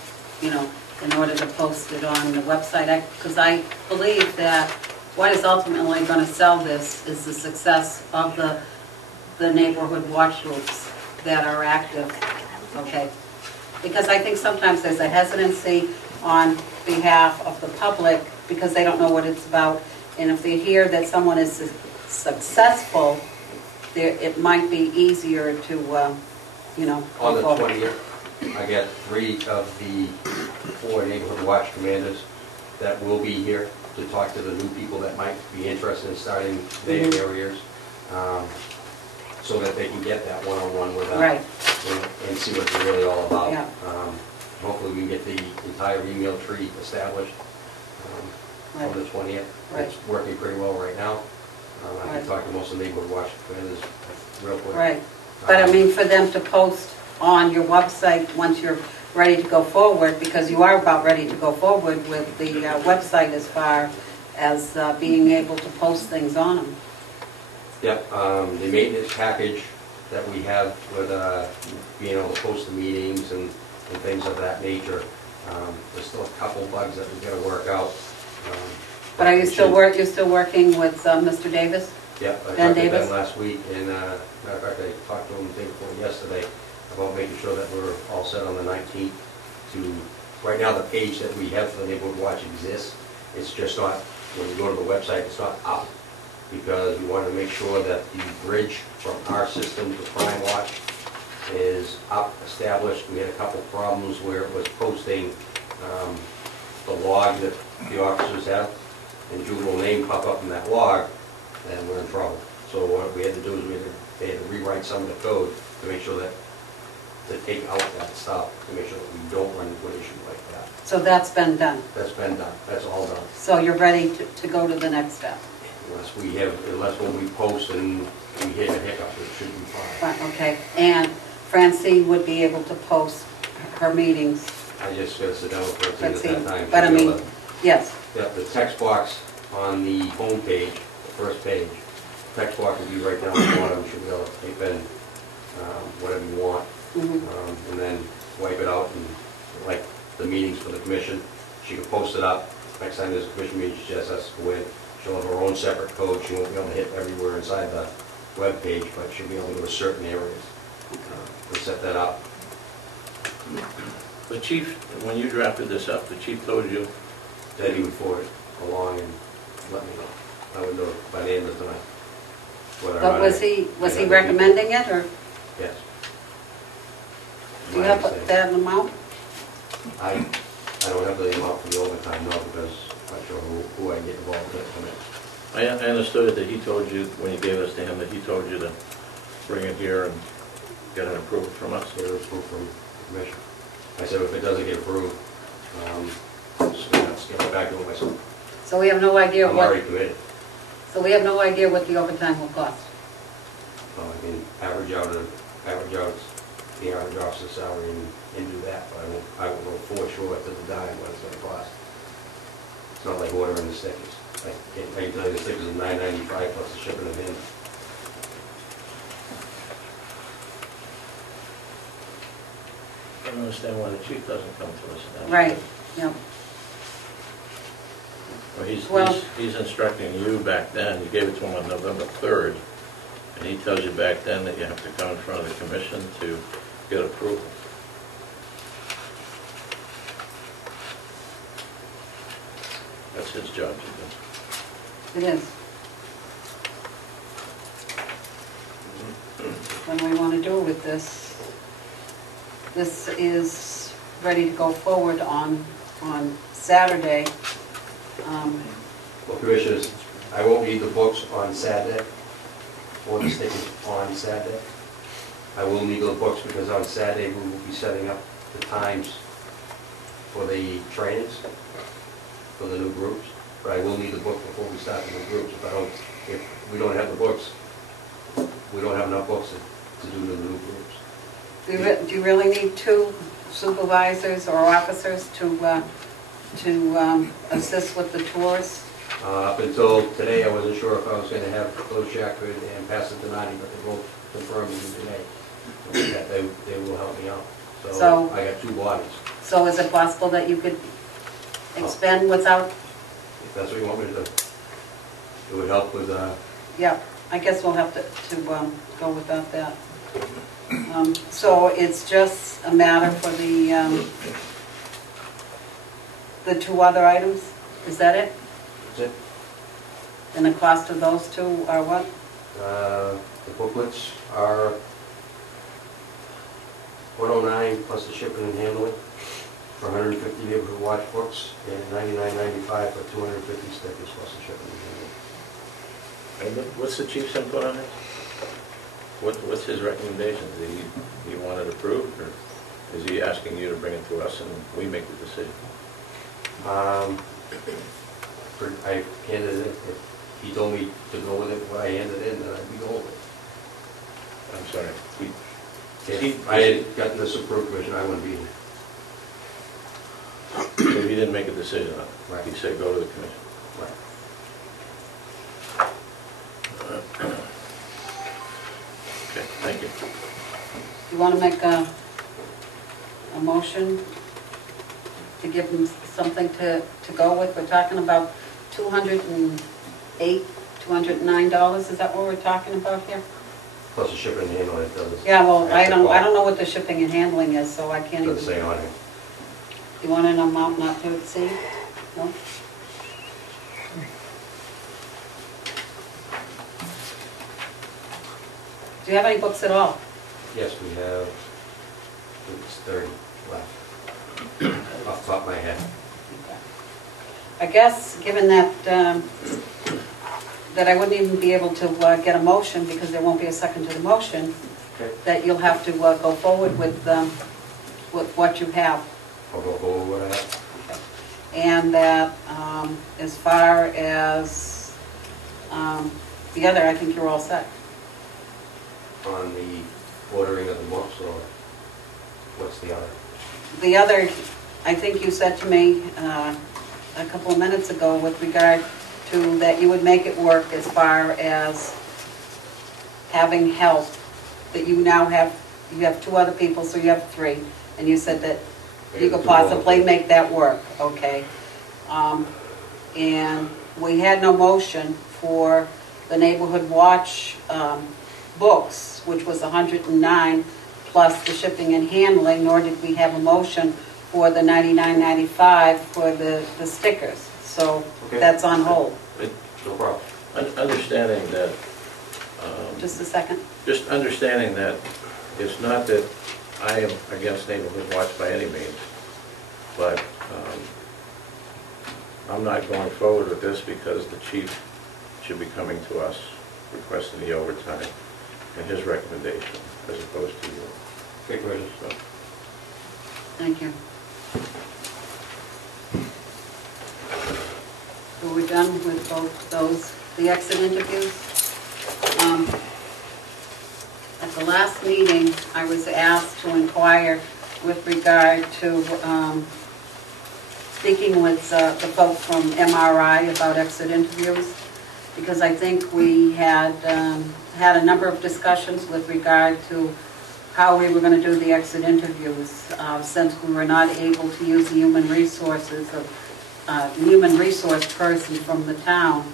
you know, in order to post it on the website. Because I believe that what is ultimately going to sell this is the success of the neighborhood watch groups that are active, okay? Because I think sometimes there's a hesitancy on behalf of the public because they don't know what it's about. And if they hear that someone is successful, it might be easier to, you know, On the go forward. 20th, I got 3 of the 4 neighborhood watch commanders that will be here to talk to the new people that might be interested in starting their areas, so that they can get that one-on-one with them. Right. And see what they're really all about. Yeah. Hopefully we can get the entire email tree established on the 20th. Right. It's working pretty well right now. I Right. can talk to most of the neighborhood watch commanders real quick. Right, but I mean, for them to post on your website once you're ready to go forward, because you are about ready to go forward with the website as far as being able to post things on them. Yep, the maintenance package that we have with being able to post the meetings and things of that nature. There's still a couple bugs that we've got to work out. But are you still you're still working with Mr. Davis? Yep, I Ben talked to Davis? Ben last week, and matter of fact, I talked to him the day before yesterday about making sure that we're all set on the 19th to, right now the page that we have for the Neighborhood Watch exists. It's just not, when you go to the website, it's not up, because we want to make sure that the bridge from our system to Prime Watch is up, established. We had a couple problems where it was posting the log that the officers have, and Jude will name pop up in that log, and we're in trouble. So what we had to do is they had to rewrite some of the code to make sure that, to take out that stuff, to make sure that we don't run into an issue like that. So that's been done. That's been done, that's all done. So you're ready to go to the next step? Unless when we post and we hit a hiccup, it should be fine. Right, okay. And Francine would be able to post her meetings. I just gotta sit down with Francine Let's at see. that time. But I She'll be mean, able to- yes, Yeah, the text box on the home page, the first page, text box will be right down the bottom. She'll be able to type in whatever you want, and then wipe it out, and like the meetings for the commission, she can post it up. Next time there's a commission meeting, she just has to go in. She'll have her own separate code. She won't be able to hit everywhere inside the web page, but she'll be able to go to certain areas. We set that up. The chief, when you drafted this up, the chief told you, That he would forward it along and let me know. I would know by the end of tonight. whether or but not was he recommending it, or Yes. do you My have understanding. that amount? I don't have the amount for the overtime, no, because I'm not sure who I get involved with from it. I understood that he told you, when you gave us to him, that he told you to bring it here and get an approval from us. Get it approved from the commission. I said if it doesn't get approved, I'm just gonna have to scale it back to it myself. So we have no idea I'm what, already committed. so we have no idea what the overtime will cost. So I can average out the average officer's salary and do that, but I won't know for sure to the dime what it's gonna cost. It's not like ordering the stickers. I can tell you the stickers are $9.95 plus the shipping and handling. I don't understand why the chief doesn't come to us. and ask Right, us. yeah. Well, he's instructing you back then, you gave it to him on November 3rd, and he tells you back then that you have to come in front of the commission to get approval. That's his job to do. It is. What do we want to do with this? This is ready to go forward on Saturday. Well, Commissioners, I won't need the books on Saturday, or the stickers on Saturday. I will need the books because on Saturday we will be setting up the times for the trainings, for the new groups. But I will need the book before we start the new groups. If we don't have the books, we don't have enough books to do the new groups. Do you really need two supervisors or officers to assist with the tours? Up until today, I wasn't sure if I was going to have Claude Shackford and Pastor Donati, but they both confirmed me today that they will help me out. So So- I got two bodies. So is it possible that you could expend without, If that's what you want me to do. It would help with, yeah, I guess we'll have to go without that. So it's just a matter for the two other items? Is that it? that's it. And the cost of those two are what? The booklets are $109 plus the shipping and handling for 150 neighborhood watch books, and $99.95 for 250 stickers plus the shipping and handling. And what's the chief's input on this? What's his recommendation? Do you want it approved, or is he asking you to bring it to us and we make the decision? I handed it, if he told me to go with it, when I handed it in, then I'd be going with it. I'm sorry. If I had gotten this approved, Commissioner, I wouldn't be here. So he didn't make a decision on it? Right. He said go to the commission? Right. Okay, thank you. You want to make a motion to give them something to go with? We're talking about $208, $209, is that what we're talking about here? Plus the shipping and handling, it does. Yeah, well, I don't know what the shipping and handling is, so I can't even. Doesn't say on here. You want an amount not to exceed? No? Do you have any books at all? Yes, we have, I think it's 30 left, off the top of my head. I guess, given that, that I wouldn't even be able to get a motion because there won't be a second to the motion, Okay. that you'll have to go forward with what you have. I'll go over what I have. And that as far as the other, I think you're all set. On the ordering of the books, or what's the other? The other, I think you said to me a couple of minutes ago with regard to that you would make it work as far as having help, that you now have, you have two other people, so you have three, and you said that you could possibly make that work, okay? And we had no motion for the Neighborhood Watch books, which was $109 plus the shipping and handling, nor did we have a motion for the $99.95 for the stickers. So Okay. that's on hold. No problem. Understanding that, Just a second. just understanding that it's not that I am against Neighborhood Watch by any means, but I'm not going forward with this because the chief should be coming to us requesting the overtime and his recommendation as opposed to you. Okay, Commissioner. So, Thank you. So we're done with both those, the exit interviews. At the last meeting, I was asked to inquire with regard to speaking with the folks from MRI about exit interviews, because I think we had had a number of discussions with regard to how we were going to do the exit interviews, since we were not able to use the human resources of human resource person from the town.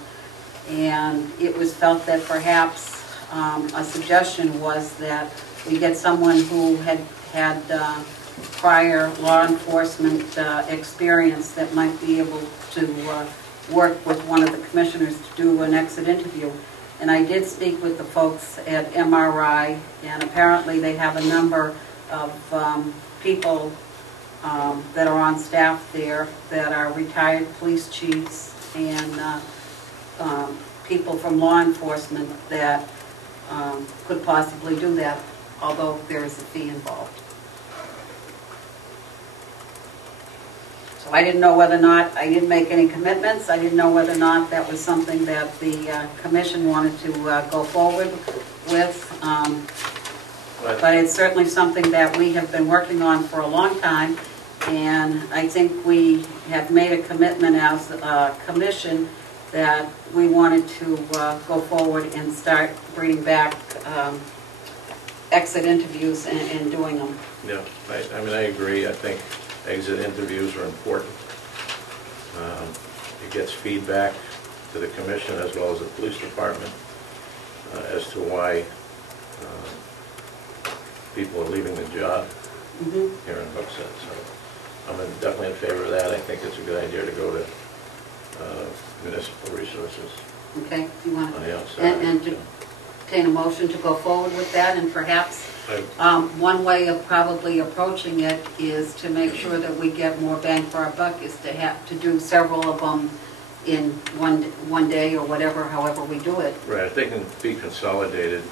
And it was felt that perhaps a suggestion was that we get someone who had prior law enforcement experience that might be able to work with one of the commissioners to do an exit interview. And I did speak with the folks at MRI, and apparently they have a number of people that are on staff there that are retired police chiefs and people from law enforcement that could possibly do that, although there is a fee involved. So I didn't know whether or not, I didn't make any commitments, I didn't know whether or not that was something that the commission wanted to go forward with. But it's certainly something that we have been working on for a long time, and I think we have made a commitment as a commission that we wanted to go forward and start bringing back exit interviews and doing them. yeah, I mean, I agree. I think exit interviews are important. It gets feedback to the commission as well as the police department as to why people are leaving the job here in Hooksett. So I'm definitely in favor of that. I think it's a good idea to go to municipal resources Okay, you want on to, the outside. and to obtain a motion to go forward with that, and perhaps one way of probably approaching it is to make sure that we get more bang for our buck, is to have to do several of them in one day or whatever, however we do it. Right, if they can be consolidated,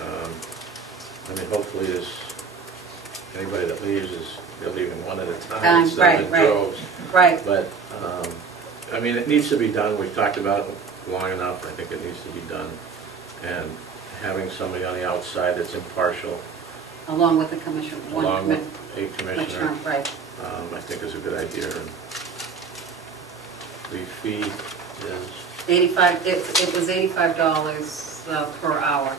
I mean, hopefully anybody that leaves they're leaving one at a time instead of in droves. Right. But, I mean, it needs to be done. We've talked about it long enough. I think it needs to be done. And having somebody on the outside that's impartial, Along with the commission. along with a commissioner, right. I think is a good idea. And the fee is, 85, it was $85 per hour. I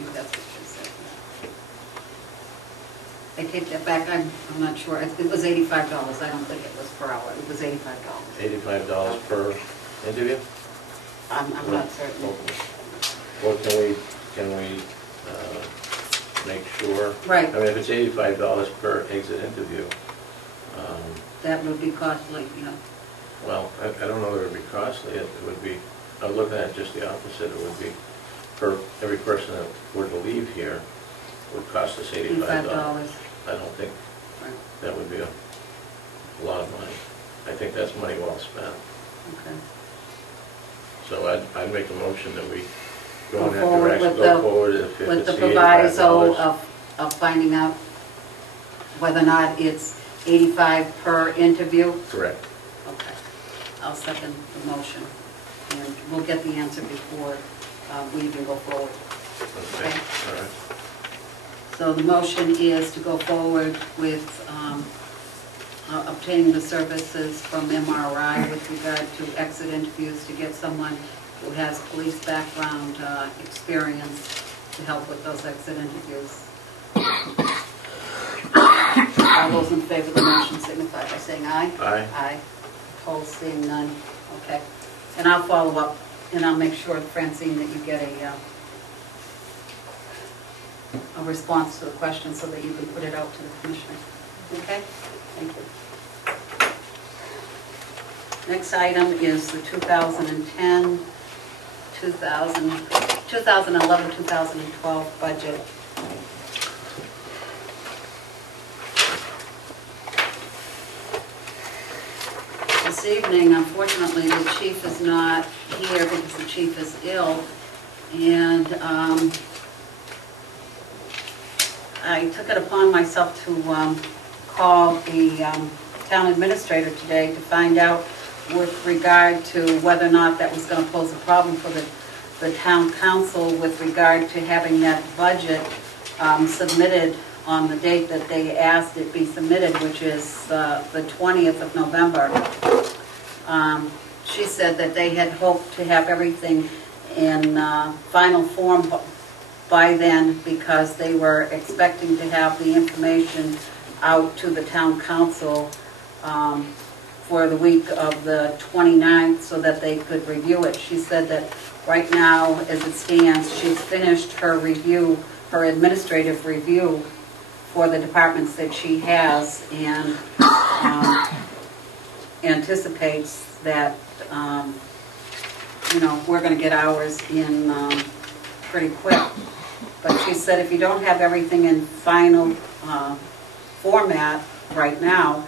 think that's what she said. I take that back, I'm not sure. It was $85. I don't think it was per hour. It was $85. $85 per interview? I'm not certain. Well, can we make sure? Right. I mean, if it's $85 per exit interview, That would be costly, yeah. well, I don't know that it would be costly. It would be, I'm looking at just the opposite. It would be for every person that were to leave here would cost us $85. I don't think that would be a lot of money. I think that's money well spent. Okay. So I'd make a motion that we go Go in that forward direction, with go the- forward if With it's the the proviso $85. of finding out whether or not it's 85 per interview. Correct. Okay. I'll second the motion, and we'll get the answer before we even go forward. Okay, Okay. all right. So the motion is to go forward with obtaining the services from MRI with regard to exit interviews to get someone who has police background experience to help with those exit interviews. All those in favor of the motion signify by saying aye. Aye. Aye. Opposed, seeing none. Okay. And I'll follow up, and I'll make sure, Francine, that you get a response to the question so that you can put it out to the commissioner. Okay? Thank you. Next item is the 2011-2012 budget. This evening, unfortunately, the chief is not here because the chief is ill, and I took it upon myself to call the town administrator today to find out with regard to whether or not that was going to pose a problem for the town council with regard to having that budget submitted on the date that they asked it be submitted, which is the 20th of November. She said that they had hoped to have everything in final form by then because they were expecting to have the information out to the town council for the week of the 29th so that they could review it. She said that right now, as it stands, she's finished her review, her administrative review for the departments that she has, and anticipates that, we're going to get ours in pretty quick. But she said if you don't have everything in final format right now,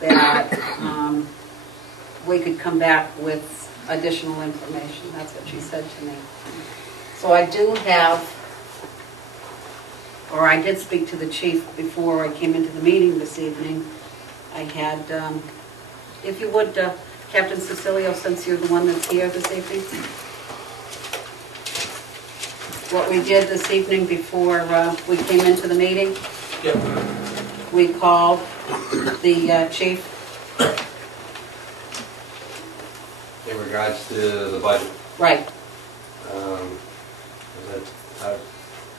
that we could come back with additional information. That's what she said to me. So I do have, or I did speak to the chief before I came into the meeting this evening. I had, if you would, Captain Cecilio, since you're the one that's here this evening. What we did this evening before we came into the meeting, we called the chief. In regards to the budget, Right. I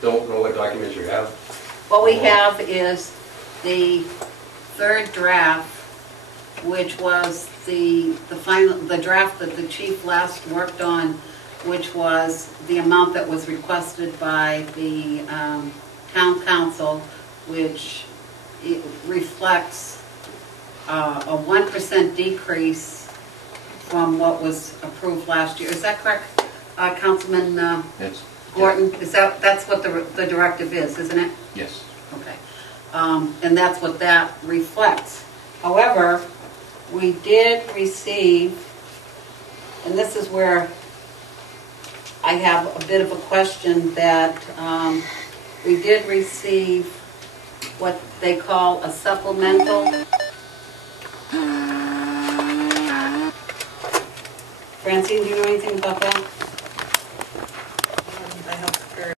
don't know what documents you have. What we have is the third draft, which was the draft that the chief last worked on, which was the amount that was requested by the town council, which it reflects a 1% decrease from what was approved last year. Is that correct, Councilman Gordon? Is that's what the directive is, isn't it? Yes. Okay. And that's what that reflects. However, we did receive, and this is where I have a bit of a question, that we did receive what they call a supplemental. Francine, do you know anything about that? I helped prepare.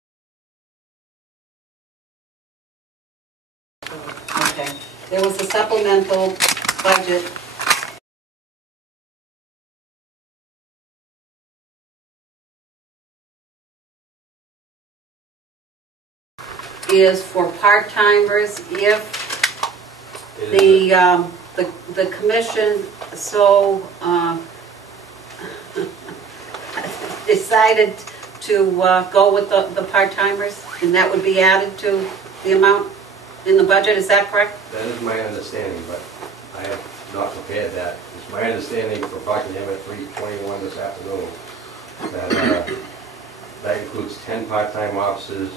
Okay. There was a supplemental budget is for part-timers if the commission so decided to go with the part-timers, and that would be added to the amount in the budget. Is that correct? That is my understanding, but I have not prepared that. It's my understanding from talking to him at 3:21 this afternoon that that includes 10 part-time officers,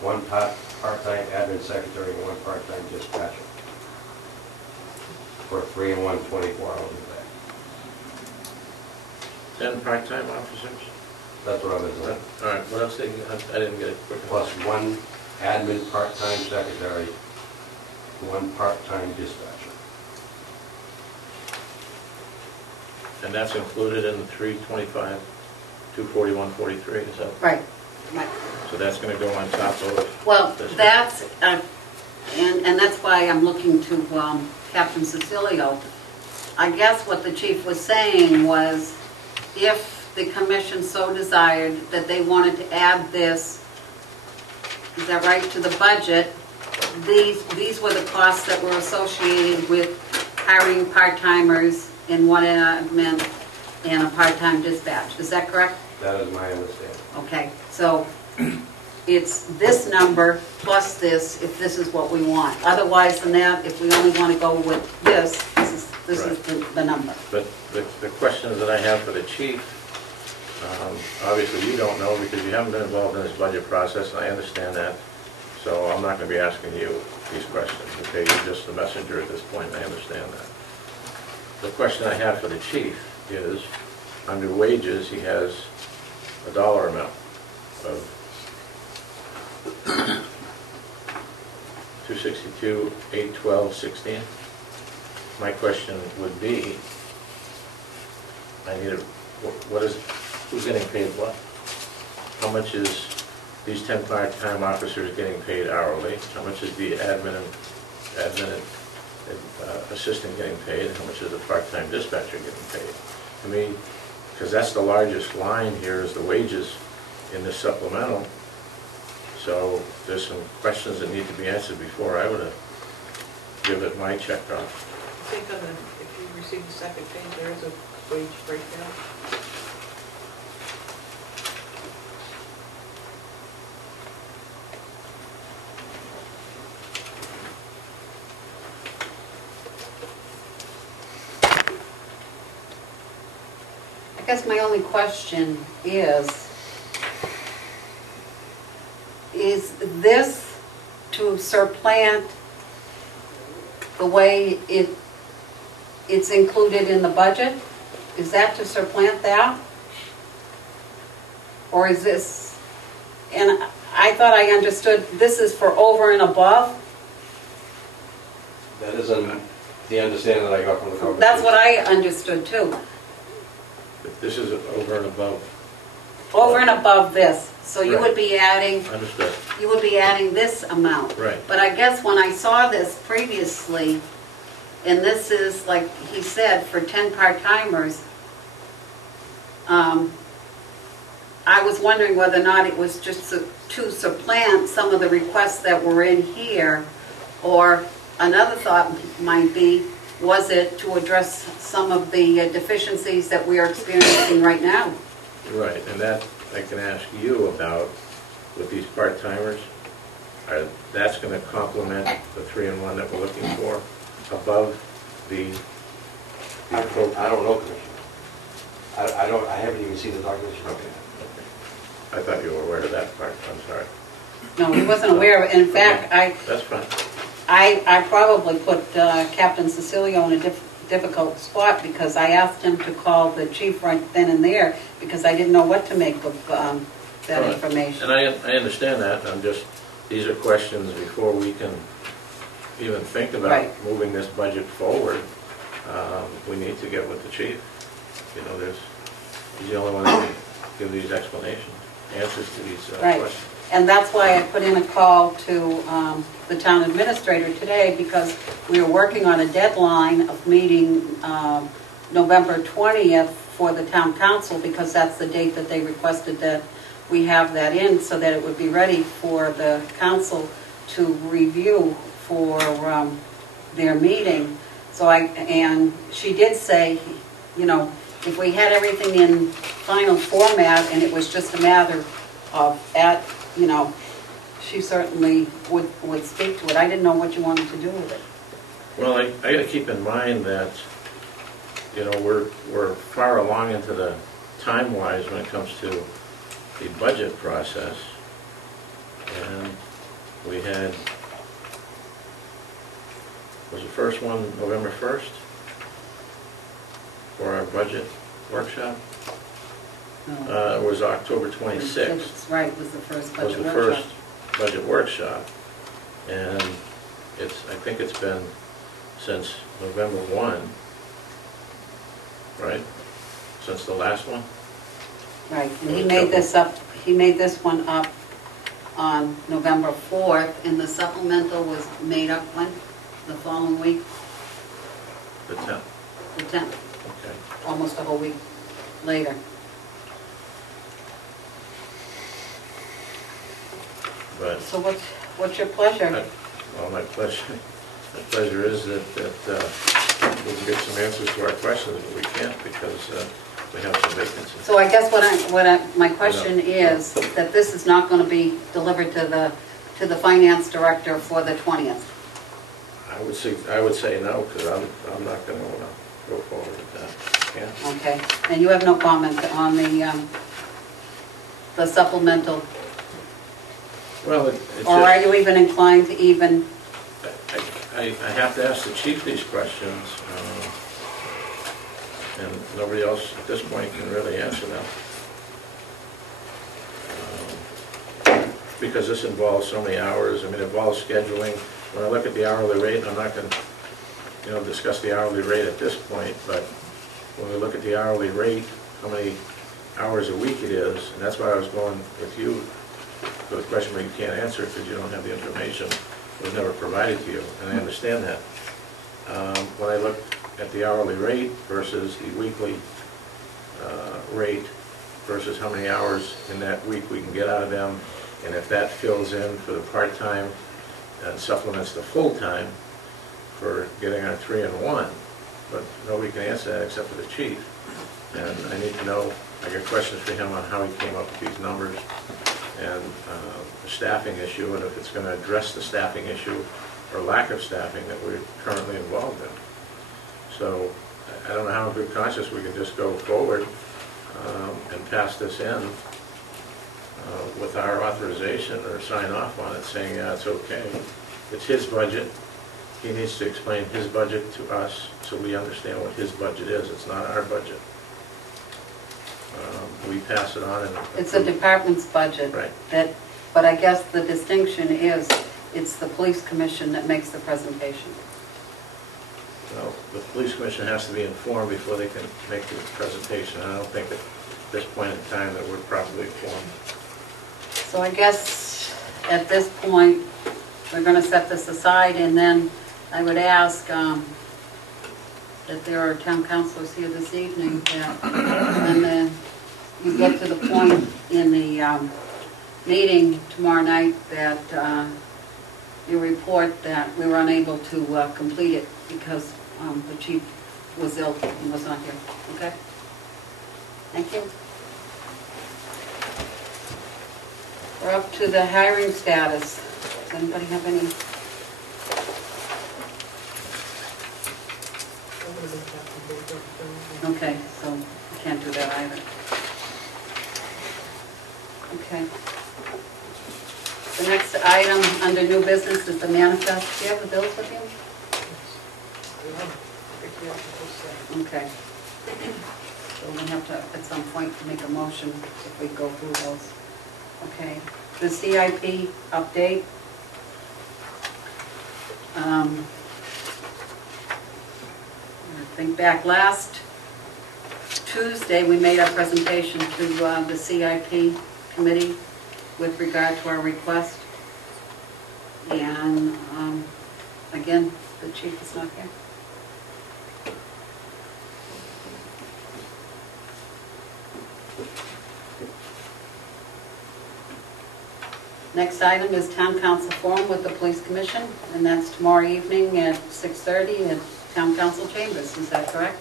1 part-time admin secretary, and 1 part-time dispatcher for 3 and 1 24 hours a day. 10 part-time officers? That's what I was doing. All right, what else did you, I didn't get it quick enough. Plus 1 admin part-time secretary, 1 part-time dispatcher. And that's included in the 325, 241, 43, is that? Right. Right. So that's going to go on top of? Well, this? that's, and that's why I'm looking to Captain Cecilio. I guess what the chief was saying was, if the commission so desired that they wanted to add this, is that right, to the budget, these were the costs that were associated with hiring part-timers in 1 admin and a part-time dispatch. Is that correct? That is my understanding. Okay, so it's this number plus this, if this is what we want. Otherwise than that, if we only want to go with this is the number. But the questions that I have for the chief, obviously you don't know because you haven't been involved in this budget process, and I understand that. So I'm not going to be asking you these questions, okay? You're just the messenger at this point, and I understand that. The question I have for the chief is, under wages, he has a dollar amount of $262, $812, $16. My question would be, who's getting paid what? How much is these 10 part-time officers getting paid hourly? How much is the admin and assistant getting paid? How much is the part-time dispatcher getting paid? I mean, because that's the largest line here is the wages in this supplemental. So there's some questions that need to be answered before I would give it my check off. I think if you receive the second page, there is a wage breakdown. I guess my only question is this to supplant the way it's included in the budget? Is that to supplant that? Or is this, and I thought I understood this is for over and above? That isn't the understanding that I got from the conversation. That's what I understood too. This is over and above. Over and above this. So you Right. would be adding, Understood. you would be adding this amount. Right. But I guess when I saw this previously, and this is, like he said, for 10 part-timers, I was wondering whether or not it was just to supplant some of the requests that were in here, or another thought might be, was it to address some of the deficiencies that we are experiencing right now? Right, and that I can ask you about with these part-timers. That's going to complement the 3-in-1 that we're looking for above the I don't know, Commissioner. I haven't even seen the documents. Okay. I thought you were aware of that part, I'm sorry. No, he wasn't aware of it. In fact, That's fine. I probably put Captain Cecilio in a difficult spot because I asked him to call the chief right then and there because I didn't know what to make of that Right. information. And I understand that, these are questions before we can even think about Right. moving this budget forward. We need to get with the chief. You know, he's the only one that can give these explanations, answers to these Right. questions. And that's why I put in a call to the town administrator today because we were working on a deadline of meeting November 20th for the town council because that's the date that they requested that we have that in so that it would be ready for the council to review for their meeting. And she did say, you know, if we had everything in final format and it was just a matter of she certainly would speak to it. I didn't know what you wanted to do with it. Well, I got to keep in mind that, you know, we're far along into the time-wise when it comes to the budget process. And we had, was the first one November 1st for our budget workshop? It was October 26th. Right, was the first Was budget the workshop. first budget workshop. And I think it's been since November 1, right? Since the last one? Right, and he made this one up on November 4th, and the supplemental was made up when? The following week, The 10th, the 10th, okay. almost a whole week later. But, So what's your pleasure? well, my pleasure is that we can get some answers to our questions, but we can't because we have some vacancies. So I guess my question is that this is not going to be delivered to the finance director for the 20th. I would say no, because I'm not going to go forward with that. Yeah. Okay, and you have no comment on the supplemental? Well, it's Or are just, you even inclined to even, I have to ask the chief these questions, and nobody else at this point can really answer them. Because this involves so many hours, I mean, it involves scheduling. When I look at the hourly rate, I'm not going to, discuss the hourly rate at this point, but when we look at the hourly rate, how many hours a week it is, and that's why I was going with you for the question, but you can't answer it because you don't have the information. It was never provided to you, and I understand that. When I look at the hourly rate versus the weekly rate versus how many hours in that week we can get out of them, and if that fills in for the part-time and supplements the full-time for getting our 3-in-1, but nobody can answer that except for the chief. And I need to know, I got questions for him on how he came up with these numbers and the staffing issue, and if it's going to address the staffing issue or lack of staffing that we're currently involved in. So I don't know how in good conscience we can just go forward and pass this in with our authorization or sign off on it saying, yeah, it's okay. It's his budget. He needs to explain his budget to us so we understand what his budget is. It's not our budget. We pass it on and it's a department's budget. Right. But I guess the distinction is, it's the police commission that makes the presentation. Well, the police commission has to be informed before they can make the presentation. I don't think at this point in time that we're properly informed. So I guess at this point, we're going to set this aside, and then I would ask that there are town councilors here this evening that when you get to the point in the meeting tomorrow night that your report that we were unable to complete it because the chief was ill and was not here, okay? Thank you. We're up to the hiring status. Does anybody have any? Okay, so we can't do that either. Okay. The next item under new business is the manifest. Do you have the bills with you? Okay. So we have to, at some point, make a motion if we go through those. Okay. The CIP update. I think back last Tuesday, we made our presentation to the CIP committee with regard to our request. And again, the chief is not here. Next item is town council forum with the police commission, and that's tomorrow evening at 6:30 at town council chambers. Is that correct?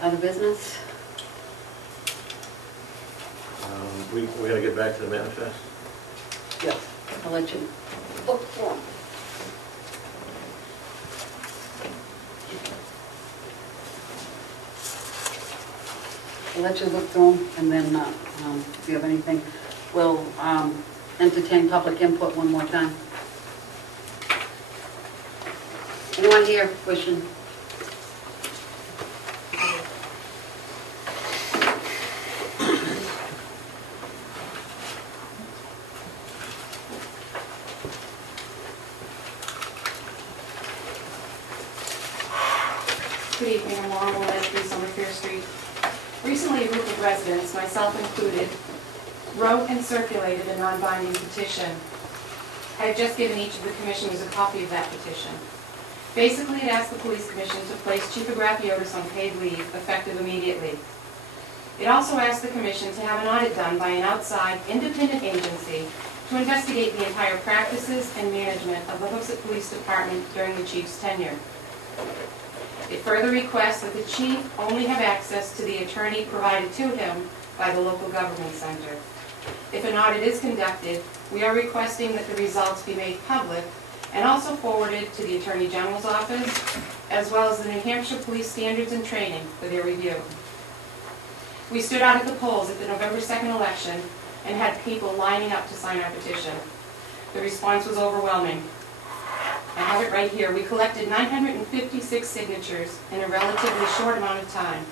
Other business? We gotta get back to the manifest. Yes. I'll let you look for them. I'll let you look through them, and then if you have anything, we'll entertain public input one more time. Anyone here wishing? Good evening, I'm Laura Willett, 3 Summerfair Street. Recently, a group of residents, myself included, wrote and circulated a non-binding petition. I have just given each of the commissioners a copy of that petition. Basically, it asked the police commission to place Chief Agrafiotis on paid leave, effective immediately. It also asked the commission to have an audit done by an outside, independent agency to investigate the entire practices and management of the Hooksett Police Department during the chief's tenure. It further requests that the chief only have access to the attorney provided to him by the local government center. If an audit is conducted, we are requesting that the results be made public and also forwarded to the Attorney General's office, as well as the New Hampshire Police Standards and Training for their review. We stood out at the polls at the November 2nd election and had people lining up to sign our petition. The response was overwhelming. I have it right here. We collected 956 signatures in a relatively short amount of time,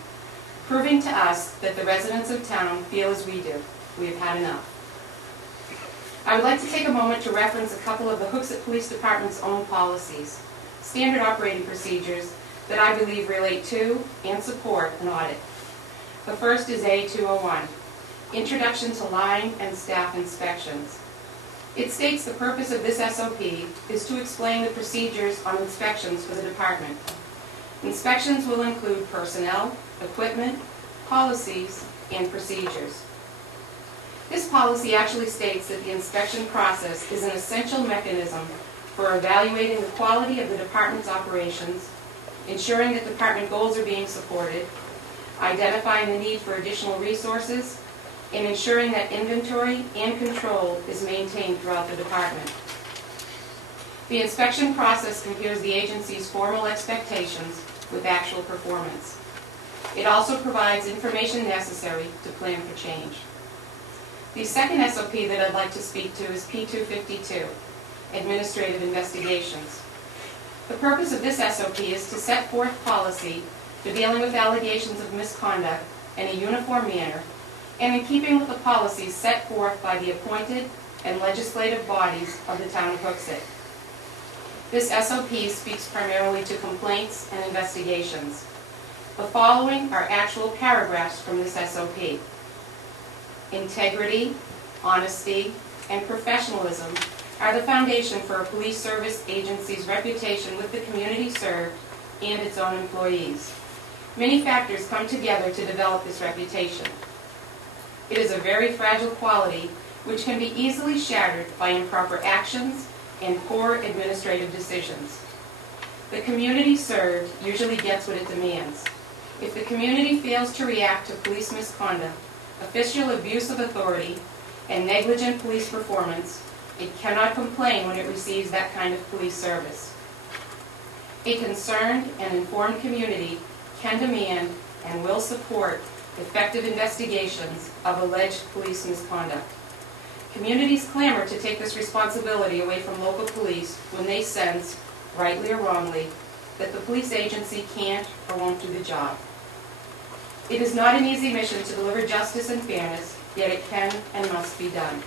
proving to us that the residents of town feel as we do. We have had enough. I would like to take a moment to reference a couple of the Hooksett Police Department's own policies, standard operating procedures that I believe relate to and support an audit. The first is A201, Introduction to Line and Staff Inspections. It states the purpose of this SOP is to explain the procedures on inspections for the department. Inspections will include personnel, equipment, policies, and procedures. This policy actually states that the inspection process is an essential mechanism for evaluating the quality of the department's operations, ensuring that department goals are being supported, identifying the need for additional resources, and ensuring that inventory and control is maintained throughout the department. The inspection process compares the agency's formal expectations with actual performance. It also provides information necessary to plan for change. The second SOP that I'd like to speak to is P252, Administrative Investigations. The purpose of this SOP is to set forth policy for dealing with allegations of misconduct in a uniform manner and in keeping with the policies set forth by the appointed and legislative bodies of the town of Hooksett. This SOP speaks primarily to complaints and investigations. The following are actual paragraphs from this SOP. Integrity, honesty, and professionalism are the foundation for a police service agency's reputation with the community served and its own employees. Many factors come together to develop this reputation. It is a very fragile quality which can be easily shattered by improper actions and poor administrative decisions. The community served usually gets what it demands. If the community fails to react to police misconduct, official abuse of authority, and negligent police performance, it cannot complain when it receives that kind of police service. A concerned and informed community can demand and will support effective investigations of alleged police misconduct. Communities clamor to take this responsibility away from local police when they sense, rightly or wrongly, that the police agency can't or won't do the job. It is not an easy mission to deliver justice and fairness, yet it can and must be done.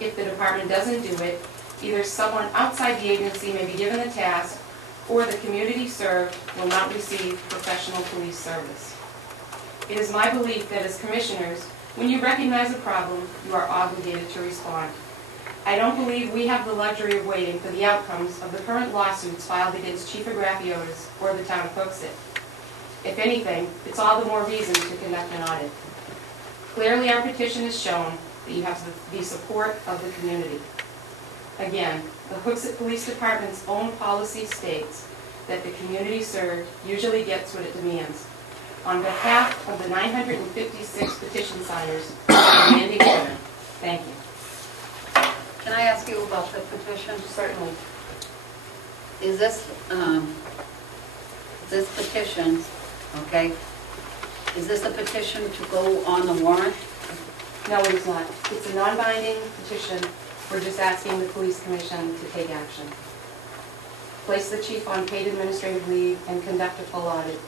If the department doesn't do it, either someone outside the agency may be given the task, or the community served will not receive professional police service. It is my belief that as commissioners, when you recognize a problem, you are obligated to respond. I don't believe we have the luxury of waiting for the outcomes of the current lawsuits filed against Chief Agrafiotis or the town of Hooksett. If anything, it's all the more reason to conduct an audit. Clearly, our petition has shown that you have the support of the community. Again, the Hooksett Police Department's own policy states that the community served usually gets what it demands. On behalf of the 956 petition signers, I'm Mandy Warner. Thank you. Can I ask you about the petition? Certainly. Is this petition, okay, is this a petition to go on the warrant? No, it is not. It's a non-binding petition. We're just asking the police commission to take action. Place the chief on paid administrative leave and conduct a full audit.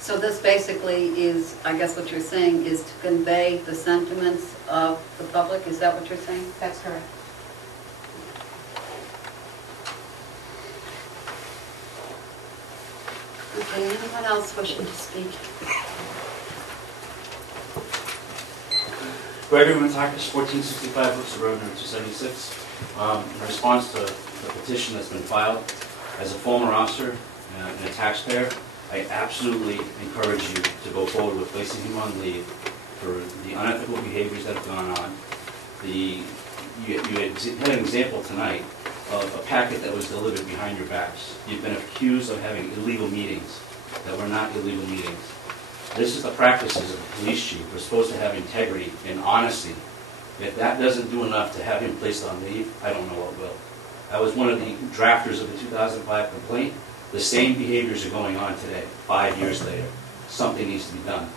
So this basically is, I guess what you're saying, is to convey the sentiments of the public? Is that what you're saying? That's correct. Okay, anyone else wishing to speak? Gregory Matakis, 1465 Hooksett Road, number 276. In response to the petition that's been filed, as a former officer and a taxpayer, I absolutely encourage you to go forward with placing him on leave for the unethical behaviors that have gone on. You had an example tonight of a packet that was delivered behind your backs. You've been accused of having illegal meetings that were not illegal meetings. This is the practices of a police chief. We're supposed to have integrity and honesty. If that doesn't do enough to have him placed on leave, I don't know what will. I was one of the drafters of the 2005 complaint. The same behaviors are going on today, 5 years later. Something needs to be done.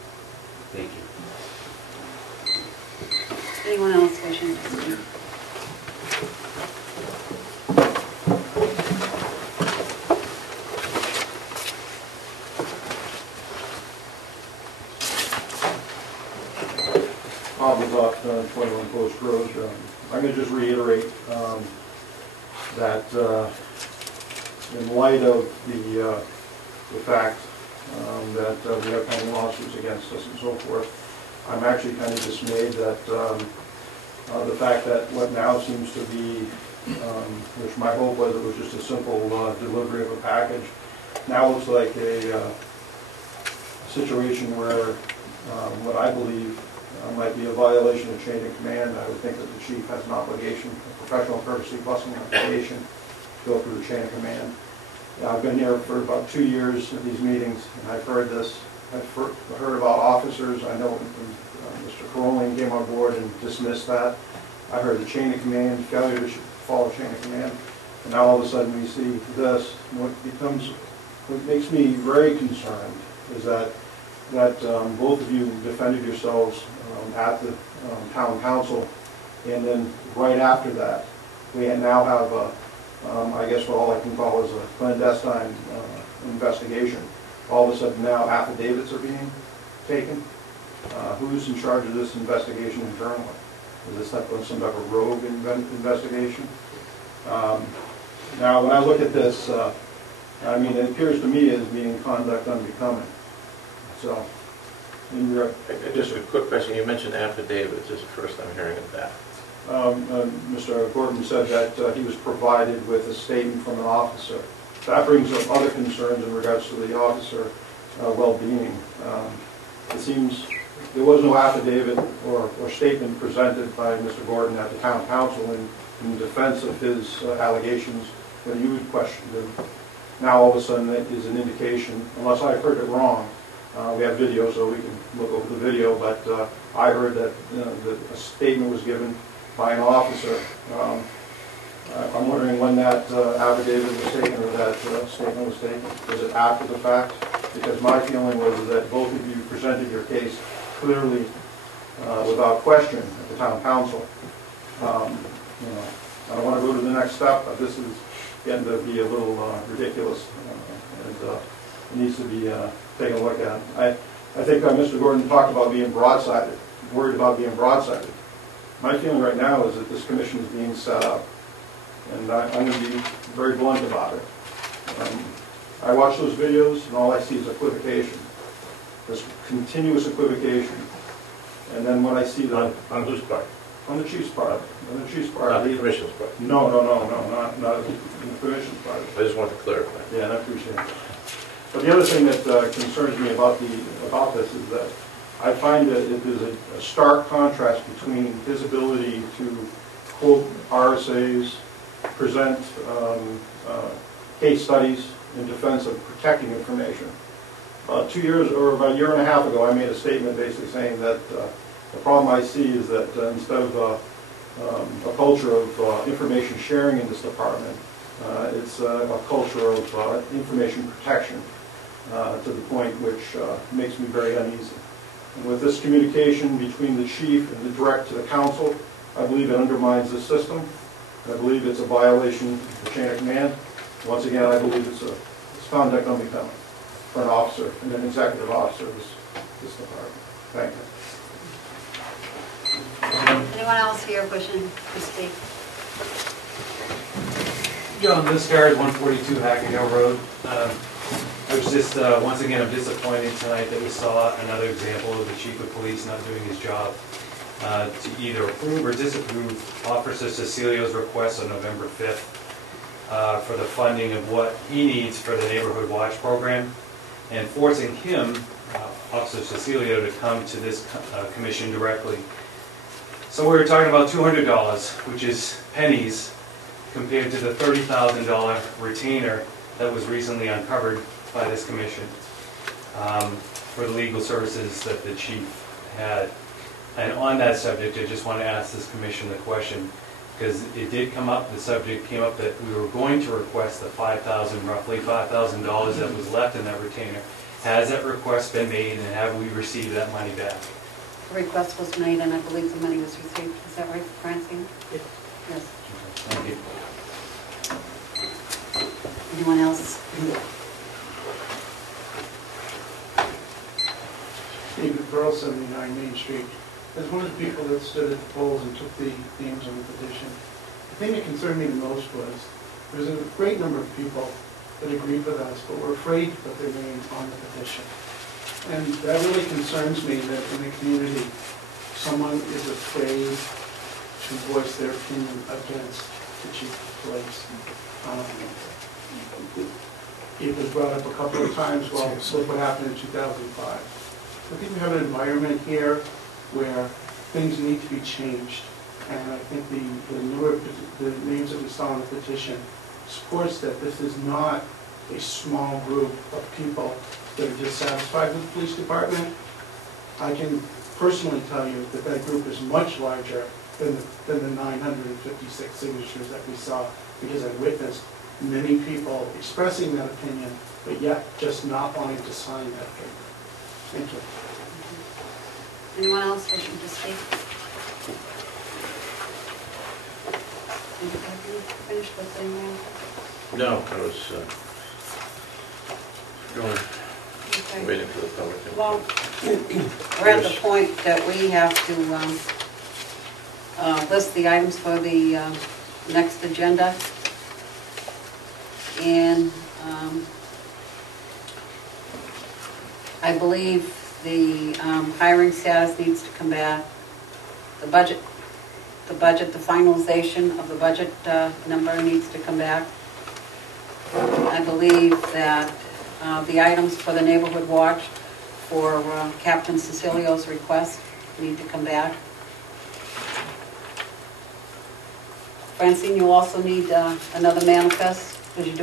Thank you. Anyone else wishing to speak? Bob Lazat, 21 Post Road. I'm going to just reiterate that in light of the fact that we have pending lawsuits against us and so forth, I'm actually kind of dismayed that the fact that what now seems to be, which my hope was it was just a simple delivery of a package, now looks like a situation where what I believe might be a violation of chain of command. I would think that the chief has an obligation, a professional courtesy plus an obligation to go through the chain of command. I've been here for about 2 years at these meetings, and I've heard this. I've heard about officers. I know when Mr. Caroline came on board and dismissed that. I heard the chain of command, failure to follow chain of command, and now all of a sudden we see this. What makes me very concerned is that both of you defended yourselves at the town council, and then right after that, we now have I guess what all I can call is a clandestine investigation. All of a sudden now affidavits are being taken. Who's in charge of this investigation internally? Is this some type of rogue investigation? Now when I look at this, I mean, it appears to me as being conduct unbecoming. So, Just a quick question. You mentioned affidavits. This is the first I'm hearing of that. Mr. Gordon said that he was provided with a statement from an officer. That brings up other concerns in regards to the officer well-being. It seems there was no affidavit or statement presented by Mr. Gordon at the town council in defense of his allegations when you questioned him. Now, all of a sudden, that is an indication, unless I heard it wrong. We have video, so we can look over the video, but I heard that a statement was given by an officer. I'm wondering when that affidavit was taken or that statement was taken. Was it after the fact? Because my feeling was that both of you presented your case clearly without question at the town council. I don't want to go to the next step, but this is getting to be a little ridiculous, and it needs to be taken a look at. I think Mr. Gordon talked about being broadsided, worried about being broadsided. My feeling right now is that this commission is being set up, and I'm going to be very blunt about it. I watch those videos, and all I see is equivocation. There's continuous equivocation. And then when I see the... On whose part? On the chief's part. On the chief's part. Not the commission's part? No, not in the commission's part. I just want to clarify. Yeah, I appreciate it. But the other thing that concerns me about this is that I find that there's a stark contrast between his ability to quote RSAs, present case studies in defense of protecting information. 2 years or about a year and a half ago, I made a statement basically saying that the problem I see is that instead of a culture of information sharing in this department, it's a culture of information protection to the point which makes me very uneasy. And with this communication between the chief and the direct to the council, I believe it undermines the system. I believe it's a violation of the chain of command. Once again, I believe it's conduct unbecoming for an officer and an executive officer of this department. Thank you. Anyone else here wishing to speak? John Discard, 142 Hackett Hill Road. I was just, once again, I'm disappointed tonight that we saw another example of the chief of police not doing his job to either approve or disapprove Officer Cecilio's request on November 5th for the funding of what he needs for the Neighborhood Watch program, and forcing him, Officer Cecilio, to come to this commission directly. So we were talking about $200, which is pennies, compared to the $30,000 retainer that was recently uncovered by this commission for the legal services that the chief had. And on that subject, I just want to ask this commission the question, because it did come up, the subject came up that we were going to request the roughly $5,000 that was left in that retainer. Has that request been made, and have we received that money back? The request was made, and I believe the money was received. Is that right, Francine? Yes. Yes. Thank you. Anyone else? David Burrell, 79 Main Street. As one of the people that stood at the polls and took the names on the petition, the thing that concerned me the most was there's a great number of people that agreed with us, but were afraid to put their name on the petition. And that really concerns me that in the community, someone is afraid to voice their opinion against the chief of police. It was brought up a couple of times, well, look what happened in 2005. I think we have an environment here where things need to be changed. And I think the names that we saw in the petition supports that this is not a small group of people that are dissatisfied with the police department. I can personally tell you that that group is much larger than the 956 signatures that we saw, because I witnessed many people expressing that opinion, but yet just not wanting to sign that paper. Thank you. Anyone else wishing to speak? Have you finished with the No, I was waiting for the public input. Well, we're at the point that we have to list the items for the next agenda. And I believe the hiring status needs to come back. The budget, the finalization of the budget number needs to come back. I believe that the items for the Neighborhood Watch for Captain Cecilio's request, need to come back. Francine, you also need another manifest, because you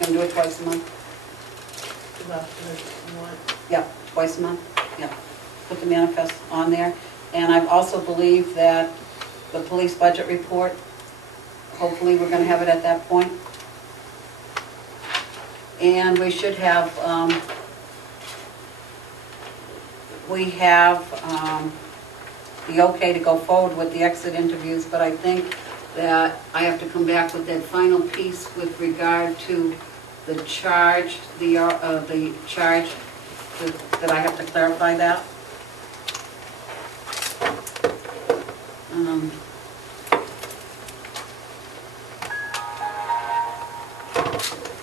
can do it twice a month. Yeah, twice a month, yeah. Put the manifest on there. And I also believe that the police budget report, hopefully we're gonna have it at that point. And we should have, the okay to go forward with the exit interviews, but I think that I have to come back with that final piece with regard to the charge, the charge, that I have to clarify that.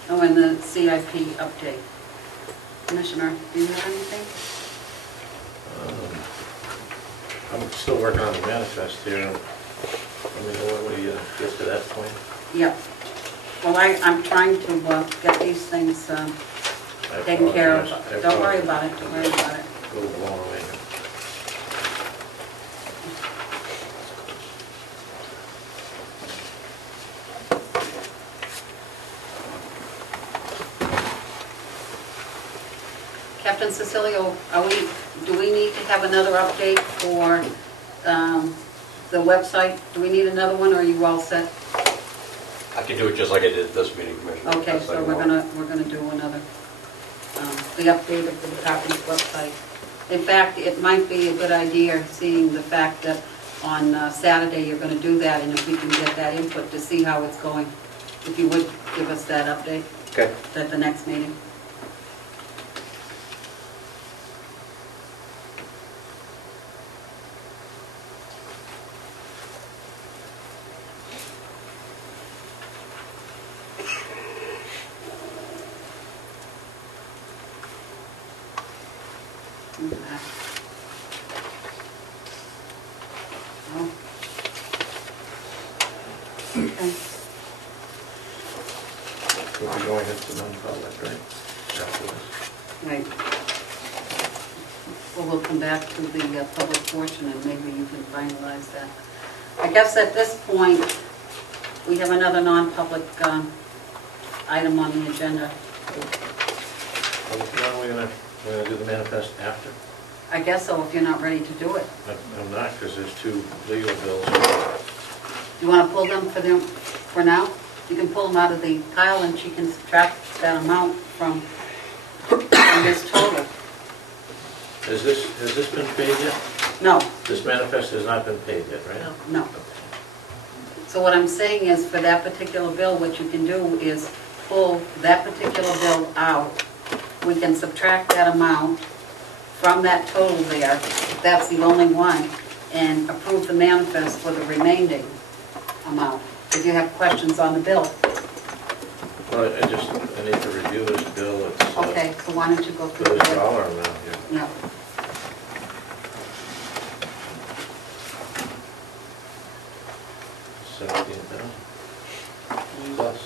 Oh, and the CIP update. Commissioner, do you have anything? I'm still working on the manifest here. I mean, what do you get to that point? Yeah. Well, I'm trying to get these things taken care of. Don't worry about it, don't worry about it. Go along with it. Captain Cecilio, do we need to have another update for the website? Do we need another one, or are you all set? I can do it just like I did this meeting, Commissioner. Okay, That's so like we're one. gonna do another, the update of the department's website. In fact, it might be a good idea, seeing the fact that on Saturday you're gonna do that, and if we can get that input to see how it's going, if you would give us that update. Okay. At the next meeting. Okay. We'll be going into non-public, right? After this. Right. Well, we'll come back to the public portion, and maybe you can finalize that. I guess at this point, we have another non-public item on the agenda. When are we gonna do the manifest after? I guess so, if you're not ready to do it. I'm not, because there's two legal bills. You want to pull them for now? You can pull them out of the pile, and she can subtract that amount from this total. Has this been paid yet? No, This manifest has not been paid yet, right? no. So what I'm saying is, for that particular bill, what you can do is pull that particular bill out. We can subtract that amount from that total there, if that's the only one, and approve the manifest for the remaining amount. If you have questions on the bill. Well, I need to review this bill. It's, Okay, so why don't you go for through this the bill? dollar amount here. Yeah. $17,000 plus.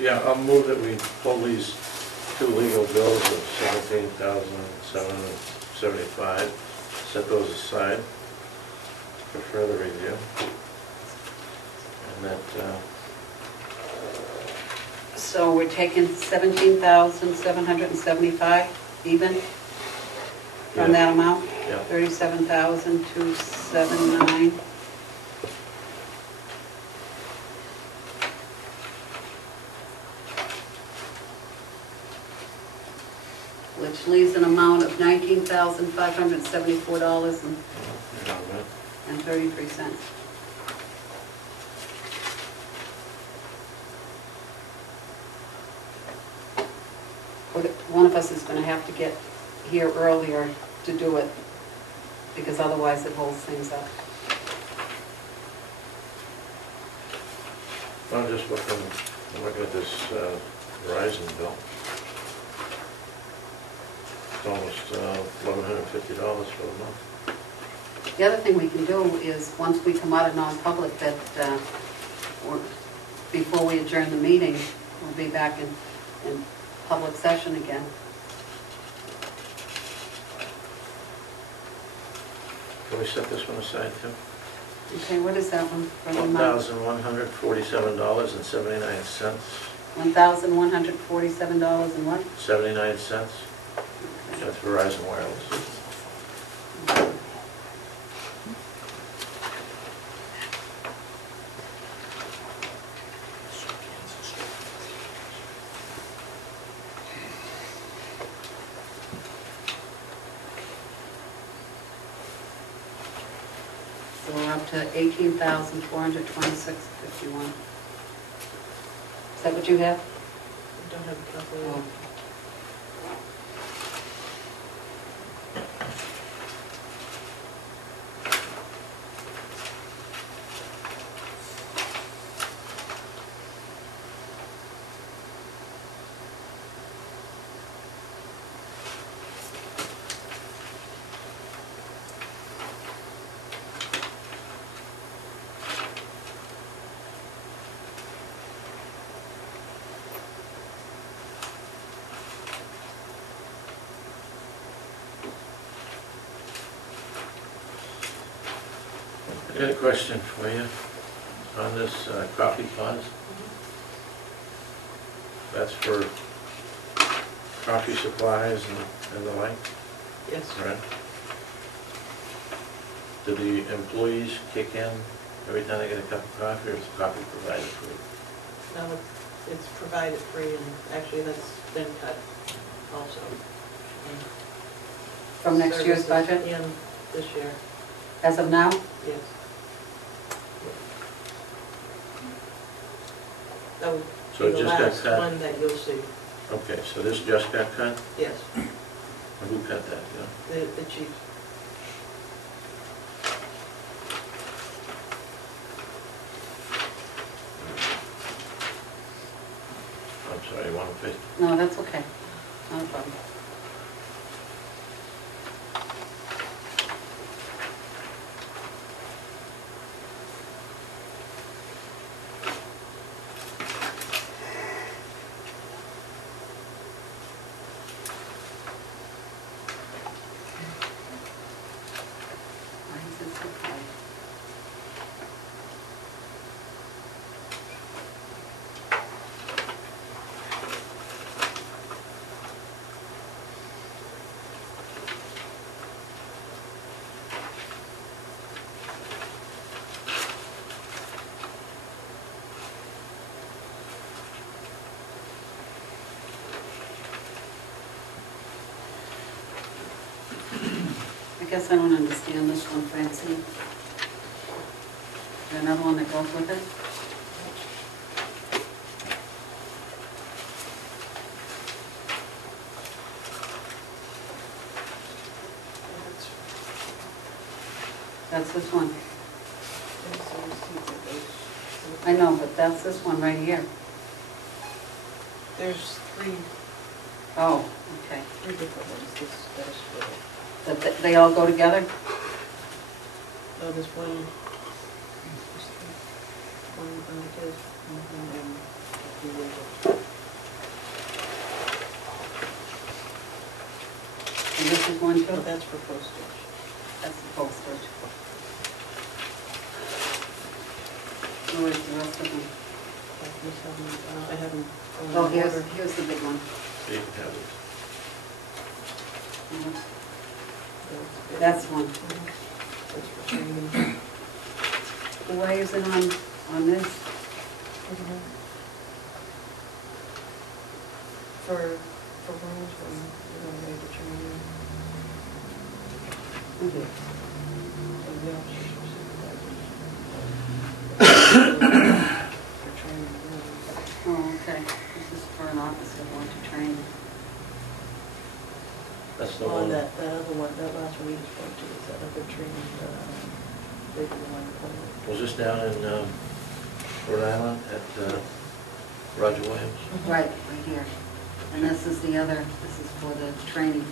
Yeah, I'll move that we pull these two legal bills of $17,775, set those aside for further review. And that, So we're taking 17,775 even from that amount? Yeah. 37,279. Which leaves an amount of $19,574.33. One of us is going to have to get here earlier to do it, because otherwise it holds things up. I'm just looking at this Verizon bill. It's almost $1,150 for the month. The other thing we can do is, once we come out of non-public, that, or before we adjourn the meeting, we'll be back in public session again. Can we set this one aside too? Okay, what is that one? For the amount? $1,147.79. $1,147 and what? 79 cents. That's Verizon Wireless. So we're up to $18,426.51. Is that what you have? I don't have a calculator. Oh. I got a question for you on this coffee pause. That's for coffee supplies and the like, Yes. right? Do the employees kick in every time they get a cup of coffee, or is the coffee provided free? No, it's provided free, and actually that's been cut also. From next year's budget? In this year, As of now? yes. That would So be it the just got last cut? one that you'll see, Okay, so this just got cut? yes, And who cut that, you know? the chief. I'm sorry, 150. No, that's okay. Not a problem. Why is it so high? I guess I don't understand this one, Francine. Is there another one that goes with it? That's this one. I know, but that's this one right here. There's three Oh, okay. different ones, that is for, They all go together? no, there's one under his, and the other. And this is one Oh, too? that's for postage. That's the postage. Where's the rest of them? I haven't. Oh, here's the big one. You can have this. That's one. That's for training. Why is it on this? For rooms when you're going to make the training. Okay. And the officers or supervisors. For training rooms. Oh, okay. This is for an officer going to train. That's the On one. that other one, that last one you just pointed to, is that other training, they did the one point. Was this down in Rhode Island at Roger Williams? Right here. And this is the other, this is for the training,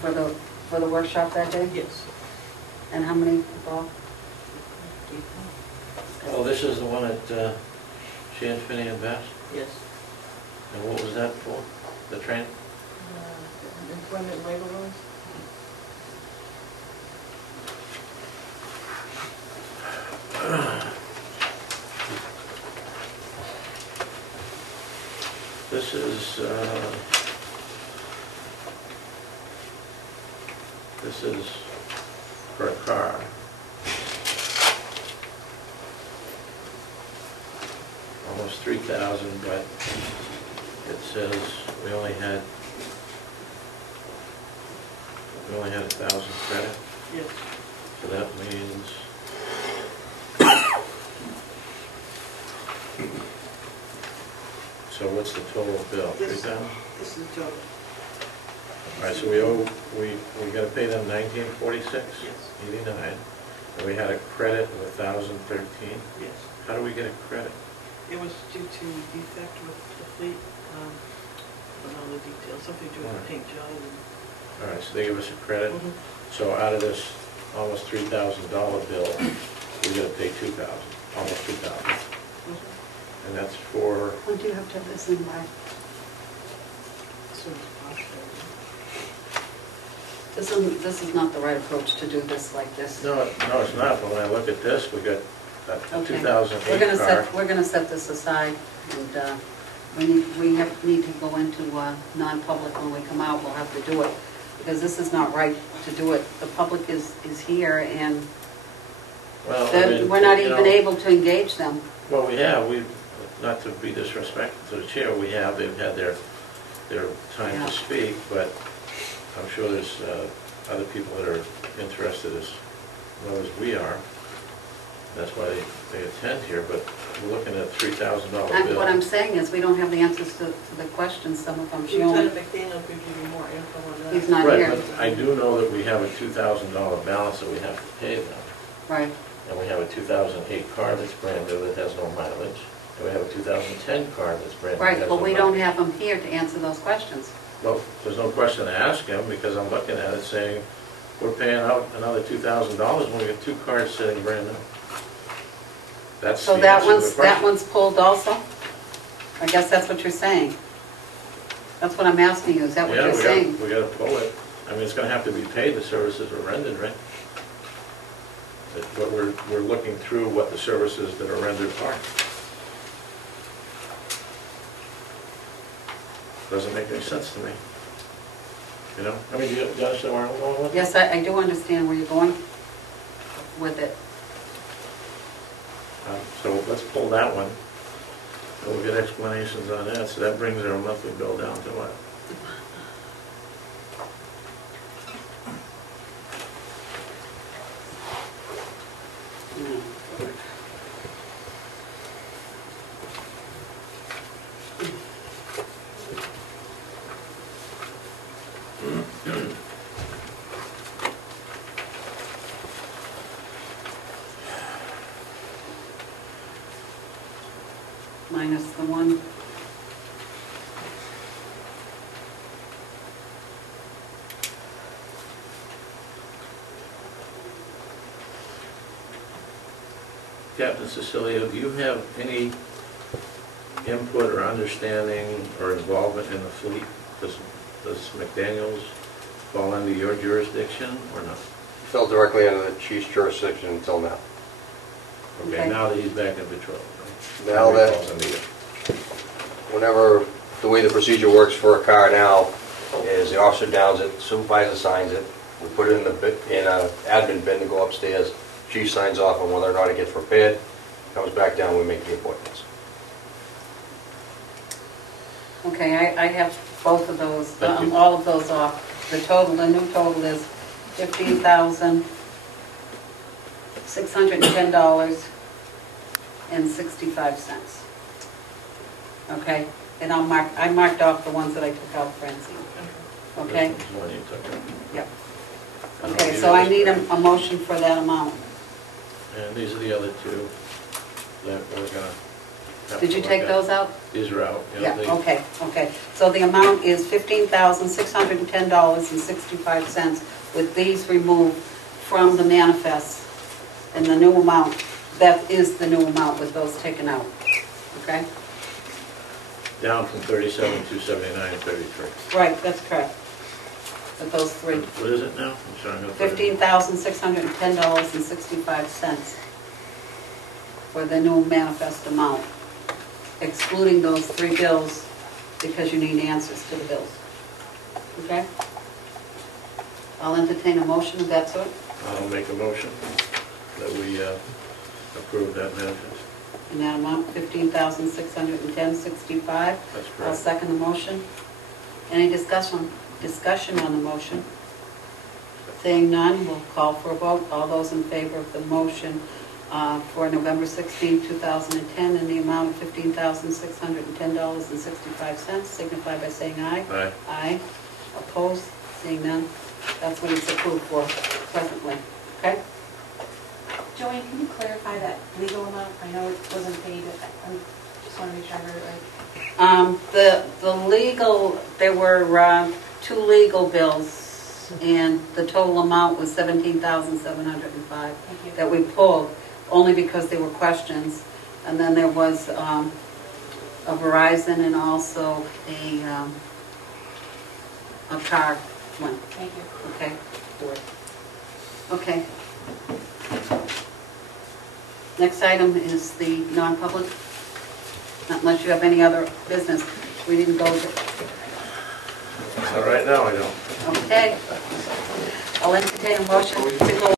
for the workshop that day? Yes. And how many, Bob? Oh, this is the one at Shan, Finney and Bass? Yes. And what was that for? The train? Employment labor laws? This is for a car. Almost 3,000, but it says we only had 1,000 credit. Yes. So that means so what's the total bill? 3,000? This is total. All right, so we got to pay them 1946, Yes. 89, and we had a credit of 1,013. Yes. How do we get a credit? It was due to defect with the fleet, I don't know the details, something to do with the paint job. All right, so they give us a credit. Mhm. So out of this almost $3,000 bill, we got to pay 2,000, almost 2,000, and that's for. When do you have to have this in by? As soon as possible. This is not the right approach to do this like this. No, it's not, but when I look at this, we got a Okay. 2008 car. We're gonna set this aside, and we need to go into non-public when we come out. We'll have to do it, because this is not right to do it. The public is here, and Well, I mean, we're not you even know, able to engage them. Well, not to be disrespectful to the chair, they've had their time Yeah. to speak, but I'm sure there's other people that are interested as well as we are. That's why they attend here, but we're looking at a $3,000 bill. What I'm saying is, we don't have the answers to the questions, some of them. Lieutenant McDaniel could give you more info on that. He's not Right, here. but I do know that we have a $2,000 balance that we have to pay them. Right. And we have a 2008 car that's brand new that has no mileage. And we have a 2010 car that's brand new. that Right, has but no we mileage. don't have them here to answer those questions. Well, there's no question to ask him, because I'm looking at it saying, we're paying out another $2,000 when we got two cars sitting brand new. That's So the that answer to the one's, question. pulled also? I guess that's what you're saying. That's what I'm asking you, is that what Yeah, you're saying? we gotta pull it. I mean, it's gonna have to be paid, the services are rendered, right? But we're looking through what the services that are rendered are. Doesn't make any sense to me. You know, I mean, do you understand where I'm going with it? Yes, I do understand where you're going with it. So let's pull that one, and we'll get explanations on that, so that brings our monthly bill down to what? Minus the one. Captain Cecilio, do you have any input or understanding or involvement in the fleet? Does McDaniels fall under your jurisdiction or not? Fell directly under the chief's jurisdiction until now. Okay, now that he's back in patrol, right? Now that- He falls under you. Whenever, the way the procedure works for a car now is the officer downs it, supervisor signs it, we put it in a admin bin to go upstairs, chief signs off on whether or not it gets repaired, comes back down, we make the appointments. Okay, I have both of those, Thank you. all of those off. The new total is $15,610.65. Okay, and I marked off the ones that I took out, Francine. Okay? This one's the one you took out. Yep. And I'll Okay, give so you I this need back. a motion for that amount. And these are the other two that we're gonna have Did to you look take at. those out? These are out. Yeah, they- okay. So the amount is $15,610.65 with these removed from the manifest, and the new amount, that is the new amount with those taken out, okay? Down from 37, 279, 33. Right, that's correct. With those three. What is it now? I'm sorry. I'm gonna put it- $15,610.65 for the new manifest amount, excluding those three bills, because you need answers to the bills. Okay? I'll entertain a motion of that sort. I'll make a motion that we approve that manifest. In that amount, $15,610.65. That's I'll correct. second the motion. Any discussion on the motion? Seeing none, we'll call for a vote. All those in favor of the motion for November 16, 2010, in the amount of $15,610.65, signify by saying aye. Aye. Aye. Opposed? Seeing none, that's what it's approved for presently. Okay? Joanne, can you clarify that legal amount? I know it wasn't paid, but I just want to make sure I heard it right. The legal, there were two legal bills, and the total amount was $17,705 Thank you. that we pulled, only because there were questions. And then there was a Verizon and also a car one. Thank you. Okay? Okay. Next item is the non-public, unless you have any other business. We didn't go to. All right, now I don't. Okay. I'll entertain a motion to go